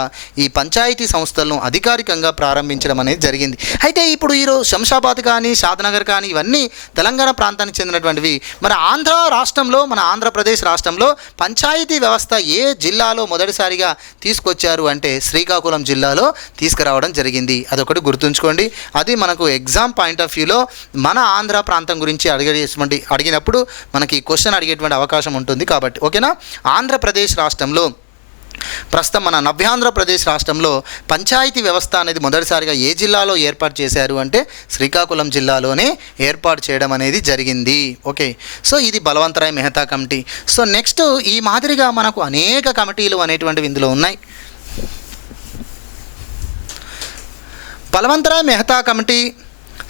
ఈ పంచాయతీ సంస్థలను అధికారికంగా ప్రారంభించడం అనేది జరిగింది. అయితే ఇప్పుడు ఈరోజు శంషాబాద్ కానీ షాద్నగర్ కానీ ఇవన్నీ తెలంగాణ ప్రాంతానికి చెందినటువంటివి. మన ఆంధ్ర రాష్ట్రంలో మన ఆంధ్రప్రదేశ్ రాష్ట్రంలో పంచాయతీ వ్యవస్థ ఏ జిల్లాలో మొదటిసారిగా తీసుకొచ్చారు అంటే శ్రీకాకుళం జిల్లాలో తీసుకురావడం జరిగింది. అదొకటి గుర్తుంచుకోండి. అది మనకు ఎగ్జామ్ పాయింట్ ఆఫ్ వ్యూలో మన ఆంధ్ర ప్రాంతం గురించి అడిగినప్పుడు మనకి క్వశ్చన్ అడిగేటువంటి అవకాశం ఉంటుంది. కాబట్టి ఓకేనా. ఆంధ్రప్రదేశ్ రాష్ట్రంలో ప్రస్తుతం మన నవ్యాంధ్రప్రదేశ్ రాష్ట్రంలో పంచాయతీ వ్యవస్థ అనేది మొదటిసారిగా ఏ జిల్లాలో ఏర్పాటు చేశారు అంటే శ్రీకాకుళం జిల్లాలోనే ఏర్పాటు చేయడం అనేది జరిగింది. ఓకే. సో ఇది Balwant Rai Mehta committee. So next ఈ మాదిరిగా మనకు అనేక కమిటీలు అనేటువంటివి ఇందులో ఉన్నాయి. బలవంతరాయ్ మెహతా కమిటీ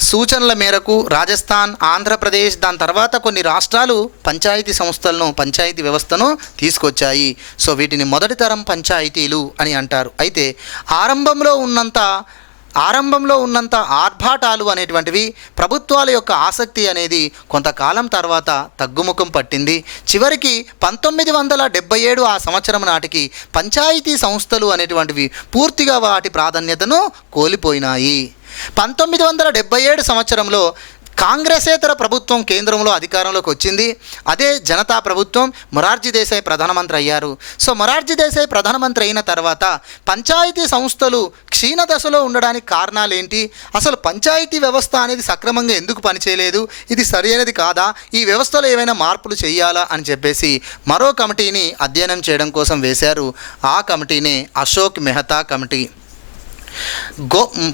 సూచనల మేరకు రాజస్థాన్, ఆంధ్రప్రదేశ్, దాని తర్వాత కొన్ని రాష్ట్రాలు పంచాయతీ సంస్థలను పంచాయతీ వ్యవస్థను తీసుకొచ్చాయి. సో వీటిని మొదటి తరం పంచాయతీలు అని అంటారు. అయితే ఆరంభంలో ఉన్నంత ఆర్భాటాలు అనేటువంటివి ప్రభుత్వాల యొక్క ఆసక్తి అనేది కొంతకాలం తర్వాత తగ్గుముఖం పట్టింది. చివరికి 1977 ఆ సంవత్సరం నాటికి పంచాయతీ సంస్థలు అనేటువంటివి పూర్తిగా వాటి ప్రాధాన్యతను కోల్పోయినాయి. 1977 సంవత్సరంలో కాంగ్రెసేతర ప్రభుత్వం కేంద్రంలో అధికారంలోకి వచ్చింది. అదే జనతా ప్రభుత్వం. మొరార్జీ దేశాయ్ ప్రధానమంత్రి అయ్యారు. సో మొరార్జీ దేశాయ్ ప్రధానమంత్రి అయిన తర్వాత పంచాయతీ సంస్థలు క్షీణదశలో ఉండడానికి కారణాలు ఏంటి, అసలు పంచాయతీ వ్యవస్థ అనేది సక్రమంగా ఎందుకు పనిచేయలేదు, ఇది సరైనది కాదా, ఈ వ్యవస్థలో ఏమైనా మార్పులు చేయాలా అని చెప్పేసి మరో కమిటీని అధ్యయనం చేయడం కోసం వేశారు. ఆ కమిటీనే అశోక్ మెహతా కమిటీ.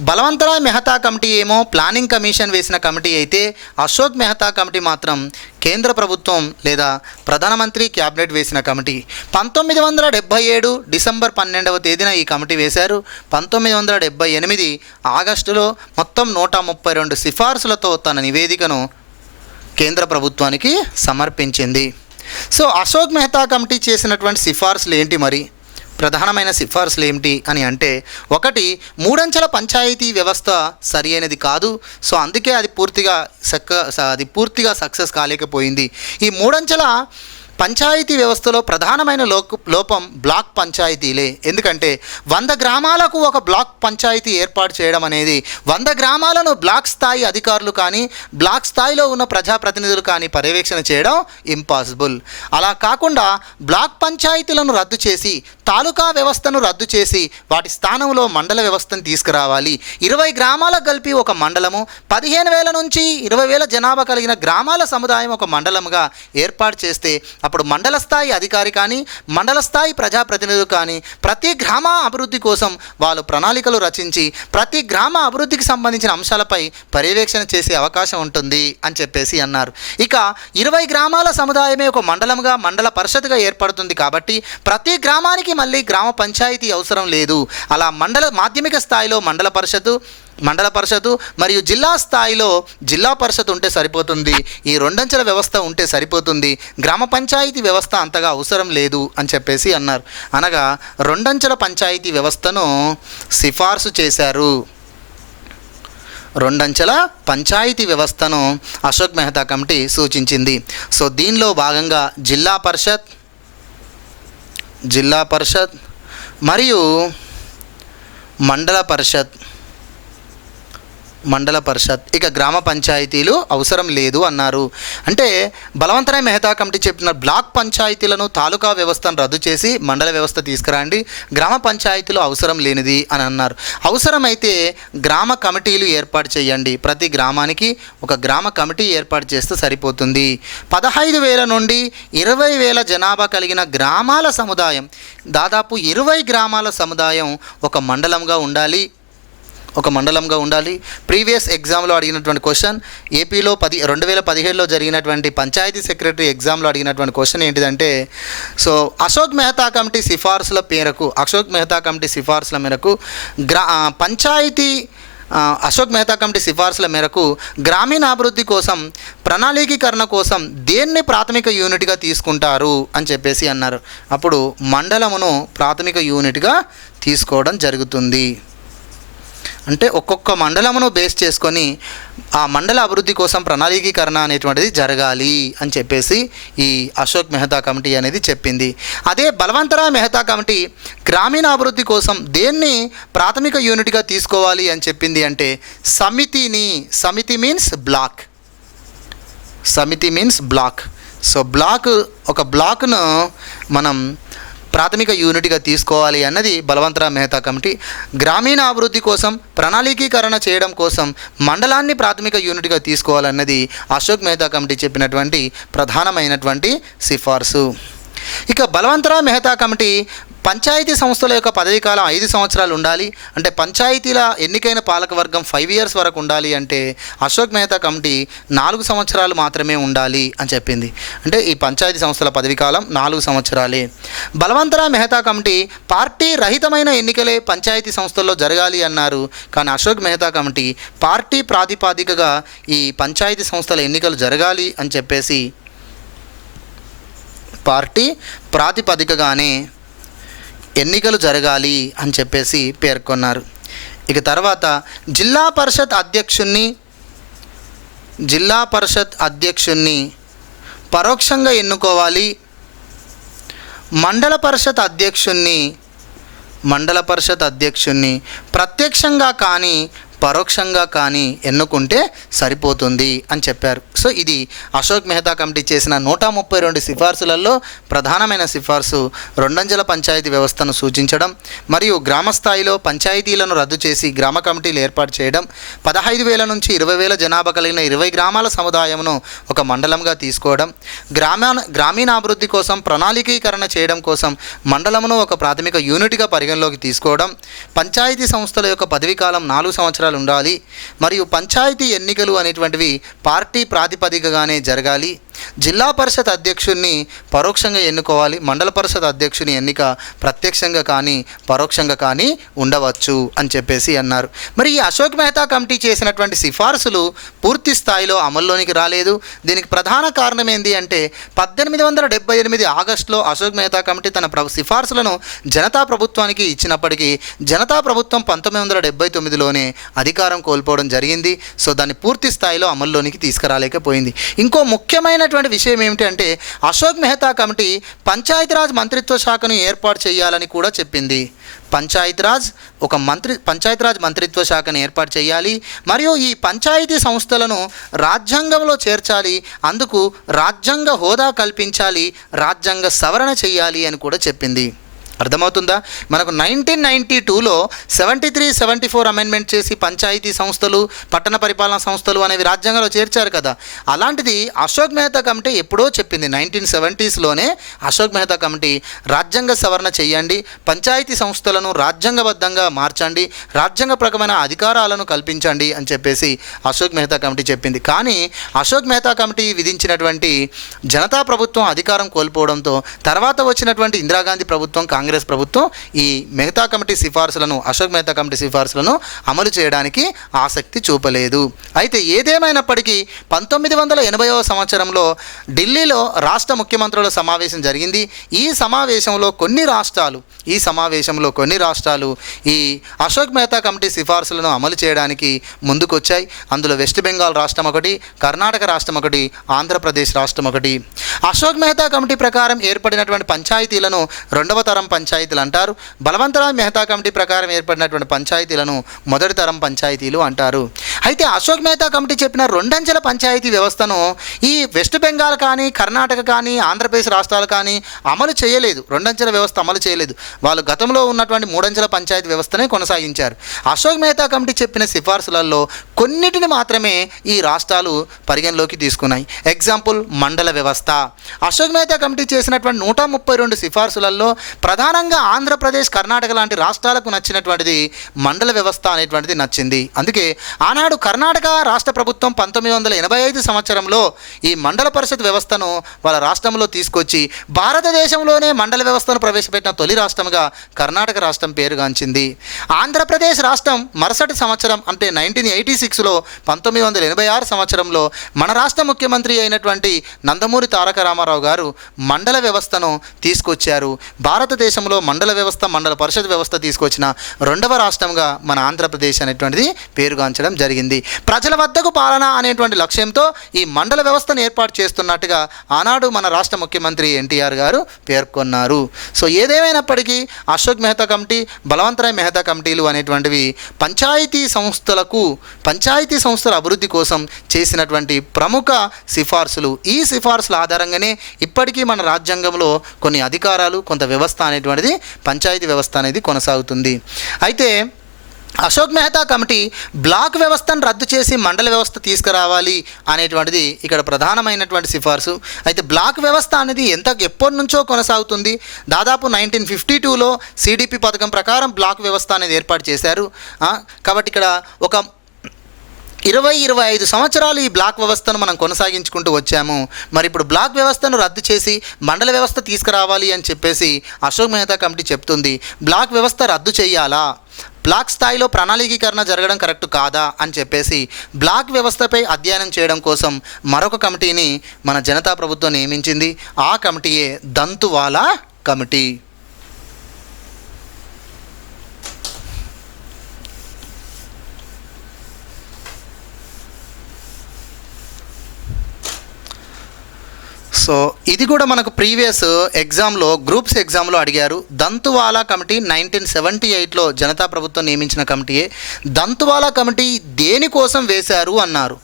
బలవంతరాయ్ మెహతా కమిటీ ఏమో ప్లానింగ్ కమిషన్ వేసిన కమిటీ అయితే అశోక్ మెహతా కమిటీ మాత్రం కేంద్ర ప్రభుత్వం లేదా ప్రధానమంత్రి క్యాబినెట్ వేసిన కమిటీ. 1977 డిసెంబర్ 12వ తేదీన ఈ కమిటీ వేశారు. 1978 ఆగస్టులో మొత్తం 132 సిఫార్సులతో తన నివేదికను కేంద్ర ప్రభుత్వానికి సమర్పించింది. సో అశోక్ మెహతా కమిటీ చేసినటువంటి సిఫార్సులు ఏంటి, మరి ప్రధానమైన సిఫార్సులు ఏమిటి అని అంటే, ఒకటి, మూడంచెల పంచాయతీ వ్యవస్థ సరి అయినది కాదు. సో అందుకే అది పూర్తిగా సక్సెస్ కాలేకపోయింది. ఈ మూడంచెల పంచాయతీ వ్యవస్థలో ప్రధానమైన లోపం బ్లాక్ పంచాయతీలే. ఎందుకంటే 100 గ్రామాలకు ఒక బ్లాక్ పంచాయతీ ఏర్పాటు చేయడం అనేది 100 గ్రామాలను బ్లాక్ స్థాయి అధికారులు కానీ బ్లాక్ స్థాయిలో ఉన్న ప్రజాప్రతినిధులు కానీ పర్యవేక్షణ చేయడం ఇంపాసిబుల్. అలా కాకుండా బ్లాక్ పంచాయతీలను రద్దు చేసి తాలూకా వ్యవస్థను రద్దు చేసి వాటి స్థానంలో మండల వ్యవస్థను తీసుకురావాలి. 20 గ్రామాలకు కలిపి ఒక మండలము, 15,000 నుంచి 20,000 జనాభా కలిగిన గ్రామాల సముదాయం ఒక మండలంగా ఏర్పాటు చేస్తే అప్పుడు మండల స్థాయి అధికారి కానీ మండల స్థాయి ప్రజాప్రతినిధులు కానీ ప్రతి గ్రామ అభివృద్ధి కోసం వాళ్ళు ప్రణాళికలు రచించి ప్రతి గ్రామ అభివృద్ధికి సంబంధించిన అంశాలపై పర్యవేక్షణ చేసే అవకాశం ఉంటుంది అని చెప్పేసి అన్నారు. ఇక 20 గ్రామాల సముదాయమే ఒక మండలంగా మండల పరిషత్గా ఏర్పడుతుంది కాబట్టి ప్రతి గ్రామానికి మళ్ళీ గ్రామ పంచాయతీ అవసరం లేదు. అలా మాధ్యమిక స్థాయిలో మండల పరిషత్తు మరియు జిల్లా స్థాయిలో జిల్లా పరిషత్ ఉంటే సరిపోతుంది. ఈ 2 అంచెల వ్యవస్థ ఉంటే సరిపోతుంది. గ్రామ పంచాయతీ వ్యవస్థ అంతగా అవసరం లేదు అని చెప్పేసి అన్నారు. అనగా 2 అంచెల పంచాయతీ వ్యవస్థను సిఫార్సు చేశారు. 2 అంచెల పంచాయతీ వ్యవస్థను అశోక్ మెహతా కమిటీ సూచించింది. సో దీనిలో భాగంగా జిల్లా పరిషత్ మరియు మండల పరిషత్ ఇక గ్రామ పంచాయతీలు అవసరం లేదు అన్నారు. అంటే బలవంతరాయ్ మెహతా కమిటీ చెప్పిన బ్లాక్ పంచాయతీలను తాలూకా వ్యవస్థను రద్దు చేసి మండల వ్యవస్థ తీసుకురండి, గ్రామ పంచాయతీలు అవసరం లేనిది అని అన్నారు. అవసరమైతే గ్రామ కమిటీలు ఏర్పాటు చేయండి. ప్రతి గ్రామానికి ఒక గ్రామ కమిటీ ఏర్పాటు చేస్తే సరిపోతుంది. 15,000 నుండి 20,000 జనాభా కలిగిన గ్రామాల సముదాయం, దాదాపు 20 గ్రామాల సముదాయం ఒక మండలంగా ఉండాలి. ప్రీవియస్ ఎగ్జామ్లో అడిగినటువంటి క్వశ్చన్, ఏపీలో 2017లో జరిగినటువంటి పంచాయతీ సెక్రటరీ ఎగ్జామ్లో అడిగినటువంటి క్వశ్చన్ ఏంటిదంటే, సో అశోక్ మెహతా కమిటీ సిఫార్సుల మేరకు అశోక్ మెహతా కమిటీ సిఫార్సుల మేరకు గ్రామీణాభివృద్ధి కోసం ప్రణాళికీకరణ కోసం దేన్ని ప్రాథమిక యూనిట్గా తీసుకుంటారు అని చెప్పేసి అన్నారు. అప్పుడు మండలమును ప్రాథమిక యూనిట్గా తీసుకోవడం జరుగుతుంది. అంటే ఒక్కొక్క మండలమును బేస్ చేసుకొని ఆ మండల అభివృద్ధి కోసం ప్రణాళికీకరణ అనేటువంటిది జరగాలి అని చెప్పేసి ఈ అశోక్ మెహతా కమిటీ అనేది చెప్పింది. అదే బలవంతరాయ్ మెహతా కమిటీ గ్రామీణ అభివృద్ధి కోసం దేన్ని ప్రాథమిక యూనిట్గా తీసుకోవాలి అని చెప్పింది అంటే సమితి మీన్స్ బ్లాక్. సో ఒక బ్లాక్ను మనం ప్రాథమిక యూనిట్గా తీసుకోవాలి అన్నది బలవంతరాయ్ మెహతా కమిటీ. గ్రామీణ అభివృద్ధి కోసం ప్రణాళికీకరణ చేయడం కోసం మండలాన్ని ప్రాథమిక యూనిట్గా తీసుకోవాలన్నది అశోక్ మెహతా కమిటీ చెప్పినటువంటి ప్రధానమైనటువంటి సిఫార్సు. ఇక బలవంతరాయ్ మెహతా కమిటీ పంచాయతీ సంస్థల యొక్క పదవీ కాలం 5 సంవత్సరాలు ఉండాలి. అంటే పంచాయతీల ఎన్నికైన పాలకవర్గం 5 years వరకు ఉండాలి. అంటే అశోక్ మెహతా కమిటీ 4 సంవత్సరాలు మాత్రమే ఉండాలి అని చెప్పింది. అంటే ఈ పంచాయతీ సంస్థల పదవీ కాలం 4 సంవత్సరాలే. బలవంతరాయ్ మెహతా కమిటీ పార్టీ రహితమైన ఎన్నికలే పంచాయతీ సంస్థల్లో జరగాలి అన్నారు. కానీ అశోక్ మెహతా కమిటీ పార్టీ ప్రాతిపదికగా ఈ పంచాయతీ సంస్థల ఎన్నికలు జరగాలి అని చెప్పేసి పార్టీ ప్రాతిపదికగానే ఎన్నికలు జరగాలి అని చెప్పేసి పేర్కొన్నారు. ఇక తర్వాత జిల్లా పరిషత్ అధ్యక్షుణ్ణి పరోక్షంగా ఎన్నుకోవాలి. మండల పరిషత్ అధ్యక్షుణ్ణి ప్రత్యక్షంగా కానీ పరోక్షంగా కానీ ఎన్నుకుంటే సరిపోతుంది అని చెప్పారు. సో ఇది అశోక్ మెహతా కమిటీ చేసిన 132 సిఫార్సులలో ప్రధానమైన సిఫార్సు 2 అంచెల పంచాయతీ వ్యవస్థను సూచించడం మరియు గ్రామ స్థాయిలో పంచాయతీలను రద్దు చేసి గ్రామ కమిటీలు ఏర్పాటు చేయడం, 15,000 నుంచి 20,000 జనాభా కలిగిన 20 గ్రామాల సముదాయమును ఒక మండలంగా తీసుకోవడం, గ్రామీణాభివృద్ధి కోసం ప్రణాళికీకరణ చేయడం కోసం మండలమును ఒక ప్రాథమిక యూనిట్గా పరిగణలోకి తీసుకోవడం, పంచాయతీ సంస్థల యొక్క పదవీకాలం 4 సంవత్సరాలు ఉండాలి మరియు పంచాయతీ ఎన్నికలు అనేటువంటివి పార్టీ ప్రాతిపదికగానే జరగాలి. జిల్లా పరిషత్ అధ్యక్షుడిని పరోక్షంగా ఎన్నుకోవాలి. మండల పరిషత్ అధ్యక్షుని ఎన్నిక ప్రత్యక్షంగా కానీ పరోక్షంగా కానీ ఉండవచ్చు అని చెప్పేసి అన్నారు. మరి ఈ అశోక్ మెహతా కమిటీ చేసినటువంటి సిఫార్సులు పూర్తి స్థాయిలో అమల్లోనికి రాలేదు. దీనికి ప్రధాన కారణం ఏంటి అంటే 1878 ఆగస్టులో అశోక్ మెహతా కమిటీ తన సిఫార్సులను జనతా ప్రభుత్వానికి ఇచ్చినప్పటికీ జనతా ప్రభుత్వం 1979లోనే అధికారం కోల్పోవడం జరిగింది. సో దాన్ని పూర్తి స్థాయిలో అమల్లోనికి తీసుకురాలేకపోయింది. ఇంకో ముఖ్యమైనటువంటి చెప్పినటువంటి విషయం ఏమిటి అంటే అశోక్ మెహతా కమిటీ పంచాయతీరాజ్ మంత్రిత్వ శాఖను ఏర్పాటు చేయాలని కూడా చెప్పింది. పంచాయతీరాజ్ మంత్రిత్వ శాఖను ఏర్పాటు చేయాలి, మరియు ఈ పంచాయతీ సంస్థలను రాజ్యాంగంలో చేర్చాలి, అందుకు రాజ్యాంగ హోదా కల్పించాలి, రాజ్యాంగ సవరణ చేయాలి అని కూడా చెప్పింది. అర్థమవుతుందా? మనకు 1992లో 73, 74 అమెండ్మెంట్ చేసి పంచాయతీ సంస్థలు, పట్టణ పరిపాలనా సంస్థలు అనేవి రాజ్యాంగంలో చేర్చారు కదా. అలాంటిది అశోక్ మెహతా కమిటీ ఎప్పుడో చెప్పింది. 1970స్లోనే అశోక్ మెహతా కమిటీ రాజ్యాంగ సవరణ చేయండి, పంచాయతీ సంస్థలను రాజ్యాంగబద్ధంగా మార్చండి, రాజ్యాంగపరమైన అధికారాలను కల్పించండి అని చెప్పేసి అశోక్ మెహతా కమిటీ చెప్పింది. కానీ అశోక్ మెహతా కమిటీ విధించినటువంటి జనతా ప్రభుత్వం అధికారం కోల్పోవడంతో తర్వాత వచ్చినటువంటి ఇందిరాగాంధీ ప్రభుత్వం, కాంగ్రెస్ ప్రభుత్వం ఈ మెహతా కమిటీ సిఫార్సులను, అశోక్ మెహతా కమిటీ సిఫార్సులను అమలు చేయడానికి ఆసక్తి చూపలేదు. అయితే ఏదేమైనప్పటికీ 1980వ సంవత్సరంలో ఢిల్లీలో రాష్ట్ర ముఖ్యమంత్రుల సమావేశం జరిగింది. ఈ సమావేశంలో కొన్ని రాష్ట్రాలు ఈ అశోక్ మెహతా కమిటీ సిఫార్సులను అమలు చేయడానికి ముందుకొచ్చాయి. అందులో వెస్ట్ బెంగాల్ రాష్ట్రం ఒకటి, కర్ణాటక రాష్ట్రం ఒకటి, ఆంధ్రప్రదేశ్ రాష్ట్రం ఒకటి. అశోక్ మెహతా కమిటీ ప్రకారం ఏర్పడినటువంటి పంచాయతీలను రెండవ తరం పంచాయతీలు అంటారు. బలవంతరాయ్ మెహతా కమిటీ ప్రకారం ఏర్పడినటువంటి పంచాయతీలను మొదటి తరం పంచాయతీలు అంటారు. అయితే అశోక్ మెహతా కమిటీ చెప్పిన రెండంచెల పంచాయతీ వ్యవస్థను ఈ వెస్ట్ బెంగాల్ కానీ, కర్ణాటక కానీ, ఆంధ్రప్రదేశ్ రాష్ట్రాలు కానీ అమలు చేయలేదు. రెండంచెల వ్యవస్థ అమలు చేయలేదు. వాళ్ళు గతంలో ఉన్నటువంటి మూడంచెల పంచాయతీ వ్యవస్థనే కొనసాగించారు. అశోక్ మెహతా కమిటీ చెప్పిన సిఫార్సులలో కొన్నిటిని మాత్రమే ఈ రాష్ట్రాలు పరిగణలోకి తీసుకున్నాయి. ఎగ్జాంపుల్ మండల వ్యవస్థ. అశోక్ మెహతా కమిటీ చేసినటువంటి 132 సిఫార్సులలో ప్రధానంగా ఆంధ్రప్రదేశ్, కర్ణాటక లాంటి రాష్ట్రాలకు నచ్చినటువంటిది మండల వ్యవస్థ అనేటువంటిది నచ్చింది. అందుకే ఆనాడు కర్ణాటక రాష్ట్ర ప్రభుత్వం 1985 సంవత్సరంలో ఈ మండల పరిషత్ వ్యవస్థను వాళ్ళ రాష్ట్రంలో తీసుకొచ్చి భారతదేశంలోనే మండల వ్యవస్థను ప్రవేశపెట్టిన తొలి రాష్ట్రంగా కర్ణాటక రాష్ట్రం పేరుగాంచింది. ఆంధ్రప్రదేశ్ రాష్ట్రం మరుసటి సంవత్సరం అంటే 1986లో 1986 సంవత్సరంలో మన రాష్ట్ర ముఖ్యమంత్రి అయినటువంటి నందమూరి తారక రామారావు గారు మండల వ్యవస్థను తీసుకొచ్చారు. భారతదేశంలో మండల వ్యవస్థ, మండల పరిషత్ వ్యవస్థ తీసుకొచ్చిన రెండవ రాష్ట్రంగా మన ఆంధ్రప్రదేశ్ అనేటువంటిది పేరుగాంచడం జరిగింది. ప్రజల వద్దకు పాలన అనేటువంటి లక్ష్యంతో ఈ మండల వ్యవస్థను ఏర్పాటు చేస్తున్నట్టుగా ఆనాడు మన రాష్ట్ర ముఖ్యమంత్రి ఎన్టీఆర్ గారు పేర్కొన్నారు. సో ఏదేమైనప్పటికీ అశోక్ మెహతా కమిటీ, బలవంతరాయ్ మెహతా కమిటీలు అనేటువంటివి పంచాయతీ సంస్థల అభివృద్ధి కోసం చేసినటువంటి ప్రముఖ సిఫార్సులు. ఈ సిఫార్సుల ఆధారంగానే ఇప్పటికీ మన రాజ్యాంగంలో కొన్ని అధికారాలు, కొంత వ్యవస్థ అనేటువంటిది, పంచాయతీ వ్యవస్థ అనేది కొనసాగుతుంది. అయితే అశోక్ మెహతా కమిటీ బ్లాక్ వ్యవస్థను రద్దు చేసి మండల వ్యవస్థ తీసుకురావాలి అనేటువంటిది ఇక్కడ ప్రధానమైనటువంటి సిఫార్సు. అయితే బ్లాక్ వ్యవస్థ అనేది ఎప్పటి నుంచో కొనసాగుతుంది. దాదాపు 1952లో సిడిపి పథకం ప్రకారం బ్లాక్ వ్యవస్థ అనేది ఏర్పాటు చేశారు. కాబట్టి ఇక్కడ ఒక 20-25 సంవత్సరాలు ఈ బ్లాక్ వ్యవస్థను మనం కొనసాగించుకుంటూ వచ్చాము. మరి ఇప్పుడు బ్లాక్ వ్యవస్థను రద్దు చేసి మండల వ్యవస్థ తీసుకురావాలి అని చెప్పేసి అశోక్ మెహతా కమిటీ చెప్తుంది. బ్లాక్ వ్యవస్థ రద్దు చేయాలా, బ్లాక్ స్థాయిలో ప్రణాళికీకరణ జరగడం కరెక్ట్ కాదా అని చెప్పేసి బ్లాక్ వ్యవస్థపై అధ్యయనం చేయడం కోసం మరొక కమిటీని మన జనతా ప్రభుత్వం నియమించింది. ఆ కమిటీయే దంతువాలా కమిటీ. సో ఇది కూడా మనకు ప్రీవియస్ ఎగ్జామ్లో, గ్రూప్స్ ఎగ్జామ్లో అడిగారు. దంతువాలా కమిటీ 1978లో జనతా ప్రభుత్వం నియమించిన కమిటీయే. దంతువాలా కమిటీ దేనికోసం వేశారు అన్నారు.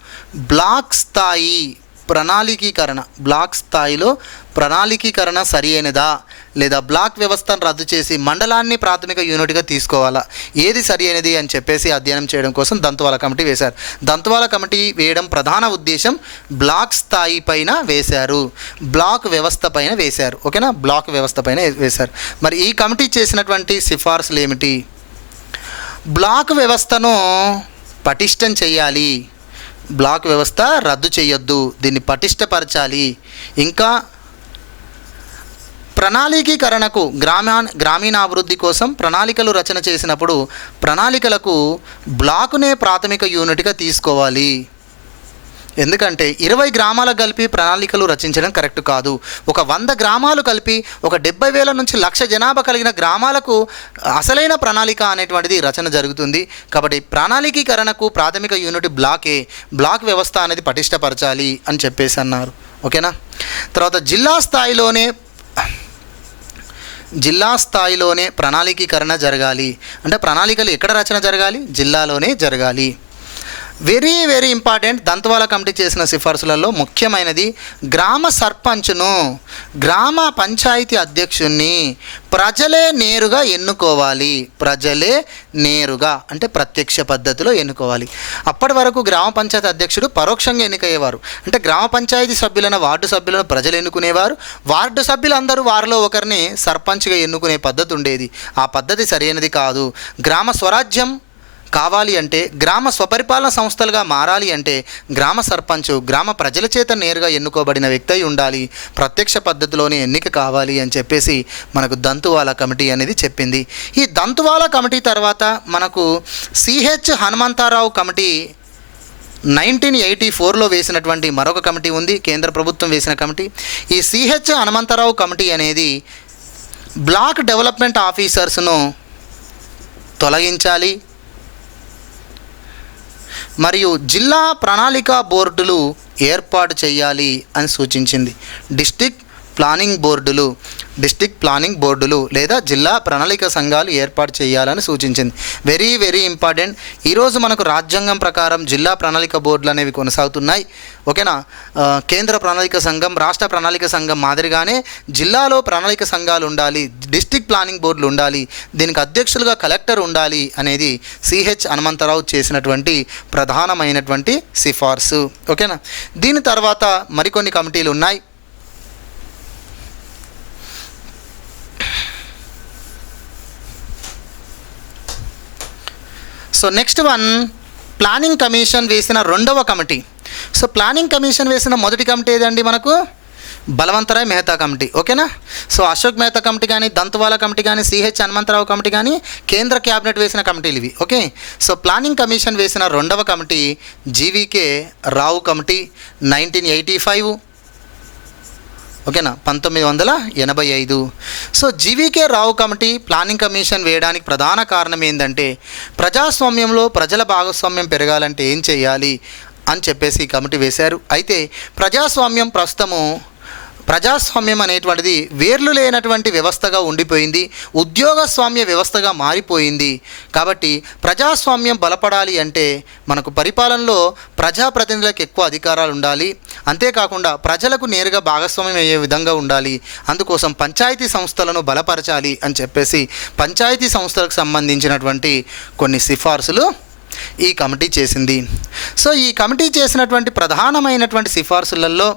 బ్లాక్ స్థాయి ప్రణాళికీకరణ, బ్లాక్ స్థాయిలో ప్రణాళికీకరణ సరి అయినదా, లేదా బ్లాక్ వ్యవస్థను రద్దు చేసి మండలాన్ని ప్రాథమిక యూనిట్గా తీసుకోవాలా, ఏది సరి అయినది అని చెప్పేసి అధ్యయనం చేయడం కోసం దంతువాలా కమిటీ వేశారు. దంతువాలా కమిటీ వేయడం ప్రధాన ఉద్దేశం బ్లాక్ స్థాయి పైన వేశారు, బ్లాక్ వ్యవస్థ పైన వేశారు. ఓకేనా, బ్లాక్ వ్యవస్థ పైన వేశారు. మరి ఈ కమిటీ చేసినటువంటి సిఫార్సులు ఏమిటి? బ్లాక్ వ్యవస్థను పటిష్టం చేయాలి, బ్లాక్ వ్యవస్థ రద్దు చేయొద్దు, దీన్ని పటిష్టపరచాలి. ఇంకా ప్రణాళికీకరణకు, గ్రామీణాభివృద్ధి కోసం ప్రణాళికలు రచన చేసినప్పుడు ప్రణాళికలకు బ్లాకునే ప్రాథమిక యూనిట్గా తీసుకోవాలి. ఎందుకంటే 20 గ్రామాలకు కలిపి ప్రణాళికలు రచించడం కరెక్ట్ కాదు. ఒక 100 గ్రామాలు కలిపి ఒక 70,000 నుంచి 1,00,000 జనాభా కలిగిన గ్రామాలకు అసలైన ప్రణాళిక అనేటువంటిది రచన జరుగుతుంది. కాబట్టి ప్రణాళికీకరణకు ప్రాథమిక యూనిట్ బ్లాక్ వ్యవస్థ అనేది పటిష్టపరచాలి అని చెప్పేసి అన్నారు. ఓకేనా. తర్వాత జిల్లా స్థాయిలోనే ప్రణాళికీకరణ జరగాలి. అంటే ప్రణాళికలు ఎక్కడ రచన జరగాలి? జిల్లాలోనే జరగాలి. Very very important. Dantwala committee చేసిన సిఫార్సులలో ముఖ్యమైనది గ్రామ సర్పంచ్ను, గ్రామ పంచాయతీ అధ్యక్షుణ్ణి ప్రజలే నేరుగా ఎన్నుకోవాలి. ప్రజలే నేరుగా అంటే ప్రత్యక్ష పద్ధతిలో ఎన్నుకోవాలి. అప్పటి వరకు గ్రామ పంచాయతీ అధ్యక్షుడు పరోక్షంగా ఎన్నికయ్యేవారు. అంటే గ్రామ పంచాయతీ సభ్యులను, వార్డు సభ్యులను ప్రజలు ఎన్నుకునేవారు. వార్డు సభ్యులందరూ వారిలో ఒకరిని సర్పంచ్గా ఎన్నుకునే పద్ధతి ఉండేది. ఆ పద్ధతి సరైనది కాదు. గ్రామ స్వరాజ్యం కావాలి అంటే, గ్రామ స్వపరిపాలన సంస్థలుగా మారాలి అంటే గ్రామ సర్పంచ్ గ్రామ ప్రజల చేత నేరుగా ఎన్నుకోబడిన వ్యక్తి అయి ఉండాలి. ప్రత్యక్ష పద్ధతిలోనే ఎన్నిక కావాలి అని చెప్పేసి మనకు దంతువాల కమిటీ అనేది చెప్పింది. ఈ దంతువాల కమిటీ తర్వాత మనకు సిహెచ్ హనుమంతరావు కమిటీ 1984లో వేసినటువంటి మరొక కమిటీ ఉంది, కేంద్ర ప్రభుత్వం వేసిన కమిటీ. ఈ సిహెచ్ హనుమంతరావు కమిటీ అనేది బ్లాక్ డెవలప్మెంట్ ఆఫీసర్స్ను తొలగించాలి మరియు జిల్లా ప్రణాళిక బోర్డులు ఏర్పాటు చేయాలి అని సూచించింది. డిస్ట్రిక్ట్ ప్లానింగ్ బోర్డులు లేదా జిల్లా ప్రణాళిక సంఘాలు ఏర్పాటు చేయాలని సూచించింది. Very very important. ఈరోజు మనకు రాజ్యాంగం ప్రకారం జిల్లా ప్రణాళిక బోర్డులు అనేవి కొనసాగుతున్నాయి. ఓకేనా. కేంద్ర ప్రణాళిక సంఘం, రాష్ట్ర ప్రణాళిక సంఘం మాదిరిగానే జిల్లాలో ప్రణాళిక సంఘాలు ఉండాలి, డిస్ట్రిక్ట్ ప్లానింగ్ బోర్డులు ఉండాలి, దీనికి అధ్యక్షులుగా కలెక్టర్ ఉండాలి అనేది సిహెచ్ హనుమంతరావు చేసినటువంటి ప్రధానమైనటువంటి సిఫార్సు. ఓకేనా. దీని తర్వాత మరికొన్ని కమిటీలు ఉన్నాయి. So next one, planning commission వేసిన రెండవ కమిటీ. సో ప్లానింగ్ కమిషన్ వేసిన మొదటి కమిటీ ఏదండి? మనకు బలవంతరాయ్ మెహతా కమిటీ. ఓకేనా. సో అశోక్ మెహతా కమిటీ కానీ, దంతవాల కమిటీ కానీ, సిహెచ్ హనుమంతరావు కమిటీ కానీ కేంద్ర క్యాబినెట్ వేసిన కమిటీలు ఇవి. ఓకే. సో ప్లానింగ్ కమిషన్ వేసిన రెండవ కమిటీ జీవీకే రావు కమిటీ 1985. ఓకేనా, 1985. సో జీవీకే రావు కమిటీ ప్లానింగ్ కమిషన్ వేయడానికి ప్రధాన కారణం ఏంటంటే, ప్రజాస్వామ్యంలో ప్రజల భాగస్వామ్యం పెరగాలంటే ఏం చేయాలి అని చెప్పేసి ఈ కమిటీ వేశారు. అయితే ప్రజాస్వామ్యం అనేటువంటిది వేర్లు లేనటువంటి వ్యవస్థగా ఉండిపోయింది, ఉద్యోగస్వామ్య వ్యవస్థగా మారిపోయింది. కాబట్టి ప్రజాస్వామ్యం బలపడాలి అంటే మనకు పరిపాలనలో ప్రజాప్రతినిధులకు ఎక్కువ అధికారాలు ఉండాలి, అంతేకాకుండా ప్రజలకు నేరుగా భాగస్వామ్యం అయ్యే విధంగా ఉండాలి. అందుకోసం పంచాయతీ సంస్థలను బలపరచాలి అని చెప్పేసి పంచాయతీ సంస్థలకు సంబంధించినటువంటి కొన్ని సిఫార్సులు ఈ కమిటీ చేసింది. సో ఈ కమిటీ చేసినటువంటి ప్రధానమైనటువంటి సిఫార్సులలో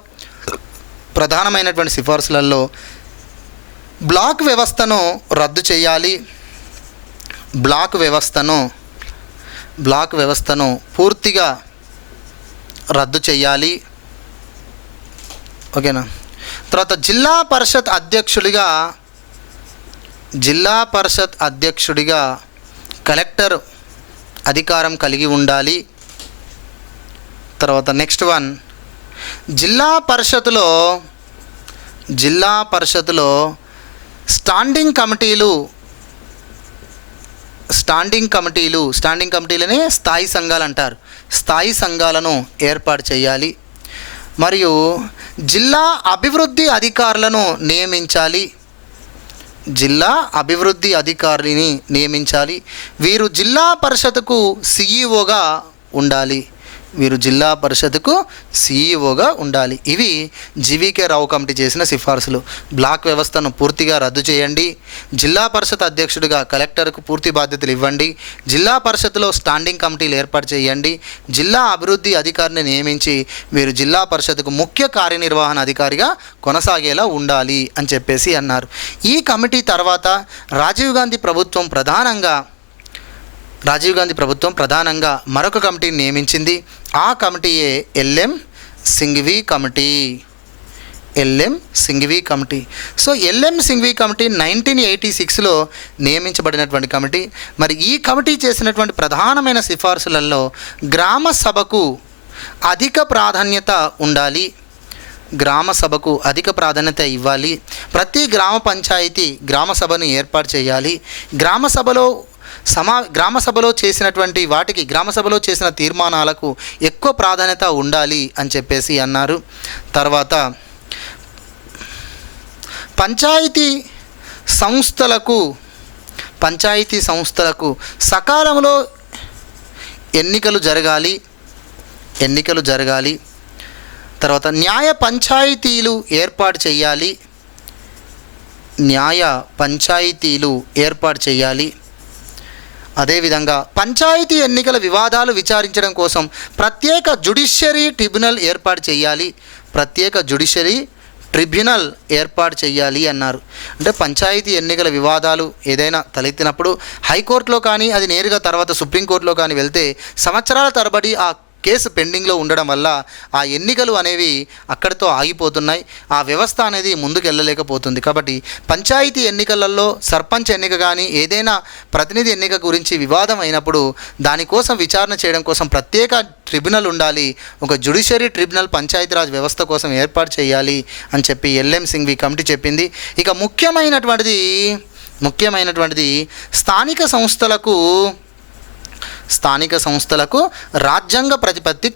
బ్లాక్ వ్యవస్థను రద్దు చేయాలి, బ్లాక్ వ్యవస్థను పూర్తిగా రద్దు చేయాలి. ఓకేనా. తర్వాత జిల్లా పరిషత్ అధ్యక్షుడిగా కలెక్టర్ అధికారం కలిగి ఉండాలి. తర్వాత నెక్స్ట్ వన్, జిల్లా పరిషత్తులో స్టాండింగ్ కమిటీలనే స్థాయి సంఘాలు అంటారు. స్థాయి సంఘాలను ఏర్పాటు చేయాలి. మరియు జిల్లా అభివృద్ధి అధికారులను నియమించాలి. వీరు జిల్లా పరిషత్కు సిఈఓగా ఉండాలి. ఇవి జీవీకే రావు కమిటీ చేసిన సిఫార్సులు. బ్లాక్ వ్యవస్థను పూర్తిగా రద్దు చేయండి, జిల్లా పరిషత్ అధ్యక్షుడిగా కలెక్టర్కు పూర్తి బాధ్యతలు ఇవ్వండి, జిల్లా పరిషత్లో స్టాండింగ్ కమిటీలు ఏర్పాటు చేయండి, జిల్లా అభివృద్ధి అధికారిని నియమించి వీరు జిల్లా పరిషత్కు ముఖ్య కార్యనిర్వహణ అధికారిగా కొనసాగేలా ఉండాలి అని చెప్పేసి అన్నారు. ఈ కమిటీ తర్వాత రాజీవ్ గాంధీ ప్రభుత్వం ప్రధానంగా మరొక కమిటీని నియమించింది. ఆ కమిటీయే L M Singhvi committee. So L M Singhvi committee 1986లో నియమించబడినటువంటి కమిటీ. మరి ఈ కమిటీ చేసినటువంటి ప్రధానమైన సిఫార్సులలో గ్రామ సభకు అధిక ప్రాధాన్యత ఇవ్వాలి. ప్రతి గ్రామ పంచాయతీ గ్రామ సభను ఏర్పాటు చేయాలి. గ్రామ సభలో గ్రామ సభలో చేసినటువంటి వాటికి, గ్రామ సభలో చేసిన తీర్మానాలకు ఎక్కువ ప్రాధాన్యత ఉండాలి అని చెప్పేసి అన్నారు. తర్వాత పంచాయతీ సంస్థలకు సకాలంలో ఎన్నికలు జరగాలి. తర్వాత న్యాయ పంచాయతీలు ఏర్పాటు చేయాలి. అదేవిధంగా పంచాయతీ ఎన్నికల వివాదాలు విచారించడం కోసం ప్రత్యేక జ్యుడిషియరీ ట్రిబ్యునల్ ఏర్పాటు చేయాలి అన్నారు. అంటే పంచాయతీ ఎన్నికల వివాదాలు ఏదైనా తలెత్తినప్పుడు హైకోర్టులో కానీ, అది నేరుగా తర్వాత సుప్రీంకోర్టులో కానీ వెళ్తే సంవత్సరాల తరబడి ఆ కేసు పెండింగ్లో ఉండడం వల్ల ఆ ఎన్నికలు అనేవి అక్కడితో ఆగిపోతున్నాయి. ఆ వ్యవస్థ అనేది ముందుకు వెళ్ళలేకపోతుంది. కాబట్టి పంచాయతీ ఎన్నికలలో సర్పంచ్ ఎన్నిక కానీ, ఏదైనా ప్రతినిధి ఎన్నిక గురించి వివాదం అయినప్పుడు దానికోసం విచారణ చేయడం కోసం ప్రత్యేక ట్రిబ్యునల్ ఉండాలి. ఒక జ్యుడిషియరీ ట్రిబ్యునల్ పంచాయతీరాజ్ వ్యవస్థ కోసం ఏర్పాటు చేయాలి అని చెప్పి ఎల్ఎం సింఘ్వి కమిటీ చెప్పింది. ఇక ముఖ్యమైనటువంటిది స్థానిక సంస్థలకు రాజ్యాంగ ప్రతిపత్తి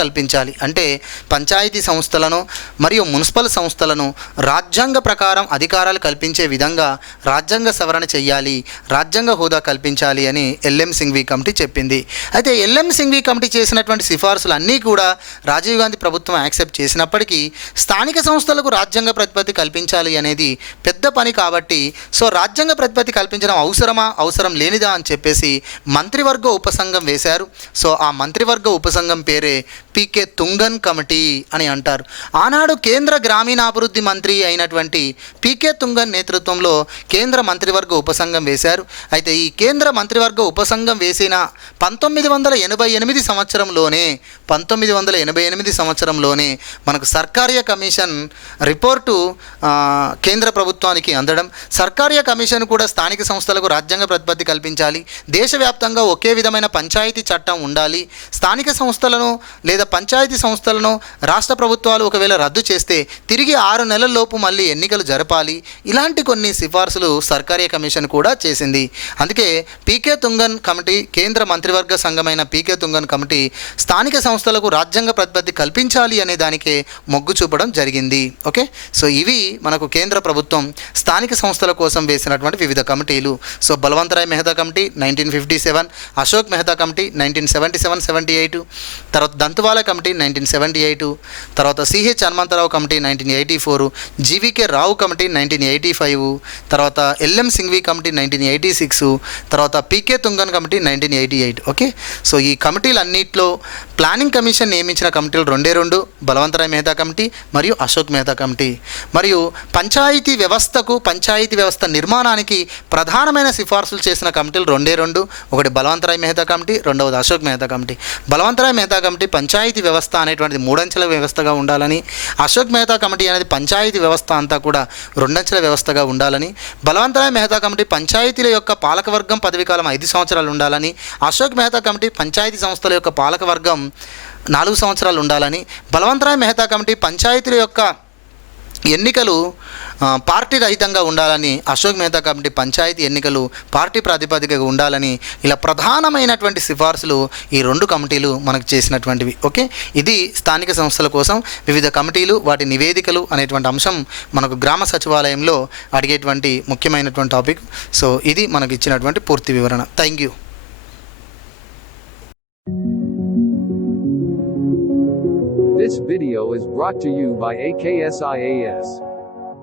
కల్పించాలి. అంటే పంచాయతీ సంస్థలను మరియు మున్సిపల్ సంస్థలను రాజ్యాంగ ప్రకారం అధికారాలు కల్పించే విధంగా రాజ్యాంగ సవరణ చేయాలి, రాజ్యాంగ హోదా కల్పించాలి అని ఎల్ఎం సింఘ్వి కమిటీ చెప్పింది. అయితే ఎల్ఎం సింఘ్వి కమిటీ చేసినటువంటి సిఫార్సులు అన్నీ కూడా రాజీవ్ గాంధీ ప్రభుత్వం యాక్సెప్ట్ చేసినప్పటికీ స్థానిక సంస్థలకు రాజ్యాంగ ప్రతిపత్తి కల్పించాలి అనేది పెద్ద పని కాబట్టి, సో రాజ్యాంగ ప్రతిపత్తి కల్పించడం అవసరం లేనిదా అని చెప్పేసి మంత్రివర్గ ఉపసంఘం వేశారు. సో ఆ మంత్రివర్గ ఉపసంఘం పేరే పీకే తుంగన్ కమిటీ అని అంటారు. ఆనాడు కేంద్ర గ్రామీణాభివృద్ధి మంత్రి అయినటువంటి పీకే తుంగన్ నేతృత్వంలో కేంద్ర మంత్రివర్గ ఉపసంఘం వేశారు. అయితే ఈ కేంద్ర మంత్రివర్గ ఉపసంఘం వేసిన 1988 సంవత్సరంలోనే మనకు సర్కారియా కమిషన్ రిపోర్టు కేంద్ర ప్రభుత్వానికి అందడం, సర్కారియా కమిషన్ కూడా స్థానిక సంస్థలకు రాజ్యాంగ ప్రతిపత్తి కల్పించాలి, దేశవ్యాప్తంగా ఒకే విధమైన పంచాయతీ చట్టం ఉండాలి, స్థానిక సంస్థలను లేదా పంచాయతీ సంస్థలను రాష్ట్ర ప్రభుత్వాలు ఒకవేళ రద్దు చేస్తే తిరిగి 6 నెలల్లోపు మళ్ళీ ఎన్నికలు జరపాలి. ఇలాంటి కొన్ని సిఫార్సులు సర్కారియా కమిషన్ కూడా చేసింది. అందుకే పీకే తుంగన్ కమిటీ, కేంద్ర మంత్రివర్గ సంఘమైన పీకే తుంగన్ కమిటీ స్థానిక సంస్థలకు రాజ్యాంగ ప్రతిపత్తి కల్పించాలి అనే దానికే మొగ్గు చూపడం జరిగింది. ఓకే, సో ఇవి మనకు కేంద్ర ప్రభుత్వం స్థానిక సంస్థల కోసం వేసినటువంటి వివిధ కమిటీలు. So Balwant Rai Mehta committee 1957, Ashok Mehta committee 1977-78, తర్వాత దంతువాలా కమిటీ 1978, తర్వాత సిహెచ్ హనుమంతరావు కమిటీ 1984, జీవీకే రావు కమిటీ 1985, తర్వాత ఎల్ఎం సింఘ్వి కమిటీ 1986, తర్వాత పీకే తుంగన్ కమిటీ 1988. ఓకే, సో ఈ కమిటీలన్నింటిలో ప్లానింగ్ కమిషన్ నియమించిన కమిటీలు 2 బలవంతరాయ్ మెహతా కమిటీ మరియు అశోక్ మెహతా కమిటీ. మరియు పంచాయతీ వ్యవస్థ నిర్మాణానికి ప్రధానమైన సిఫార్సులు చేసిన కమిటీలు 2, ఒకటి బలవంతరాయ్ మెహతా కమిటీ, రెండవది అశోక్ మెహతా కమిటీ. బలవంతరాయ్ మెహతా కమిటీ పంచాయతీ వ్యవస్థ అనేటువంటిది 3 అంచెల వ్యవస్థగా ఉండాలని, అశోక్ మెహతా కమిటీ అనేది పంచాయతీ వ్యవస్థ అంతా కూడా 2 అంచెల వ్యవస్థగా ఉండాలని, బలవంతరాయ్ మెహతా కమిటీ పంచాయతీల యొక్క పాలకవర్గం పదవీకాలం 5 సంవత్సరాలు ఉండాలని, అశోక్ మెహతా కమిటీ పంచాయతీ సంస్థల యొక్క పాలకవర్గం 4 సంవత్సరాలు ఉండాలని, బలవంతరాయ్ మెహతా కమిటీ పంచాయతీల యొక్క ఎన్నికలు పార్టీ రహితంగా ఉండాలని, అశోక్ మెహతా కమిటీ పంచాయతీ ఎన్నికలు పార్టీ ప్రాతిపదికగా ఉండాలని, ఇలా ప్రధానమైనటువంటి సిఫార్సులు ఈ 2 కమిటీలు మనకు చేసినటువంటివి. ఓకే, ఇది స్థానిక సంస్థల కోసం వివిధ కమిటీలు, వాటి నివేదికలు అనేటువంటి అంశం మనకు గ్రామ సచివాలయంలో అడిగేటువంటి ముఖ్యమైనటువంటి టాపిక్. సో ఇది మనకు ఇచ్చినటువంటి పూర్తి వివరణ. Thank you. This video is brought to you by AKSIAS.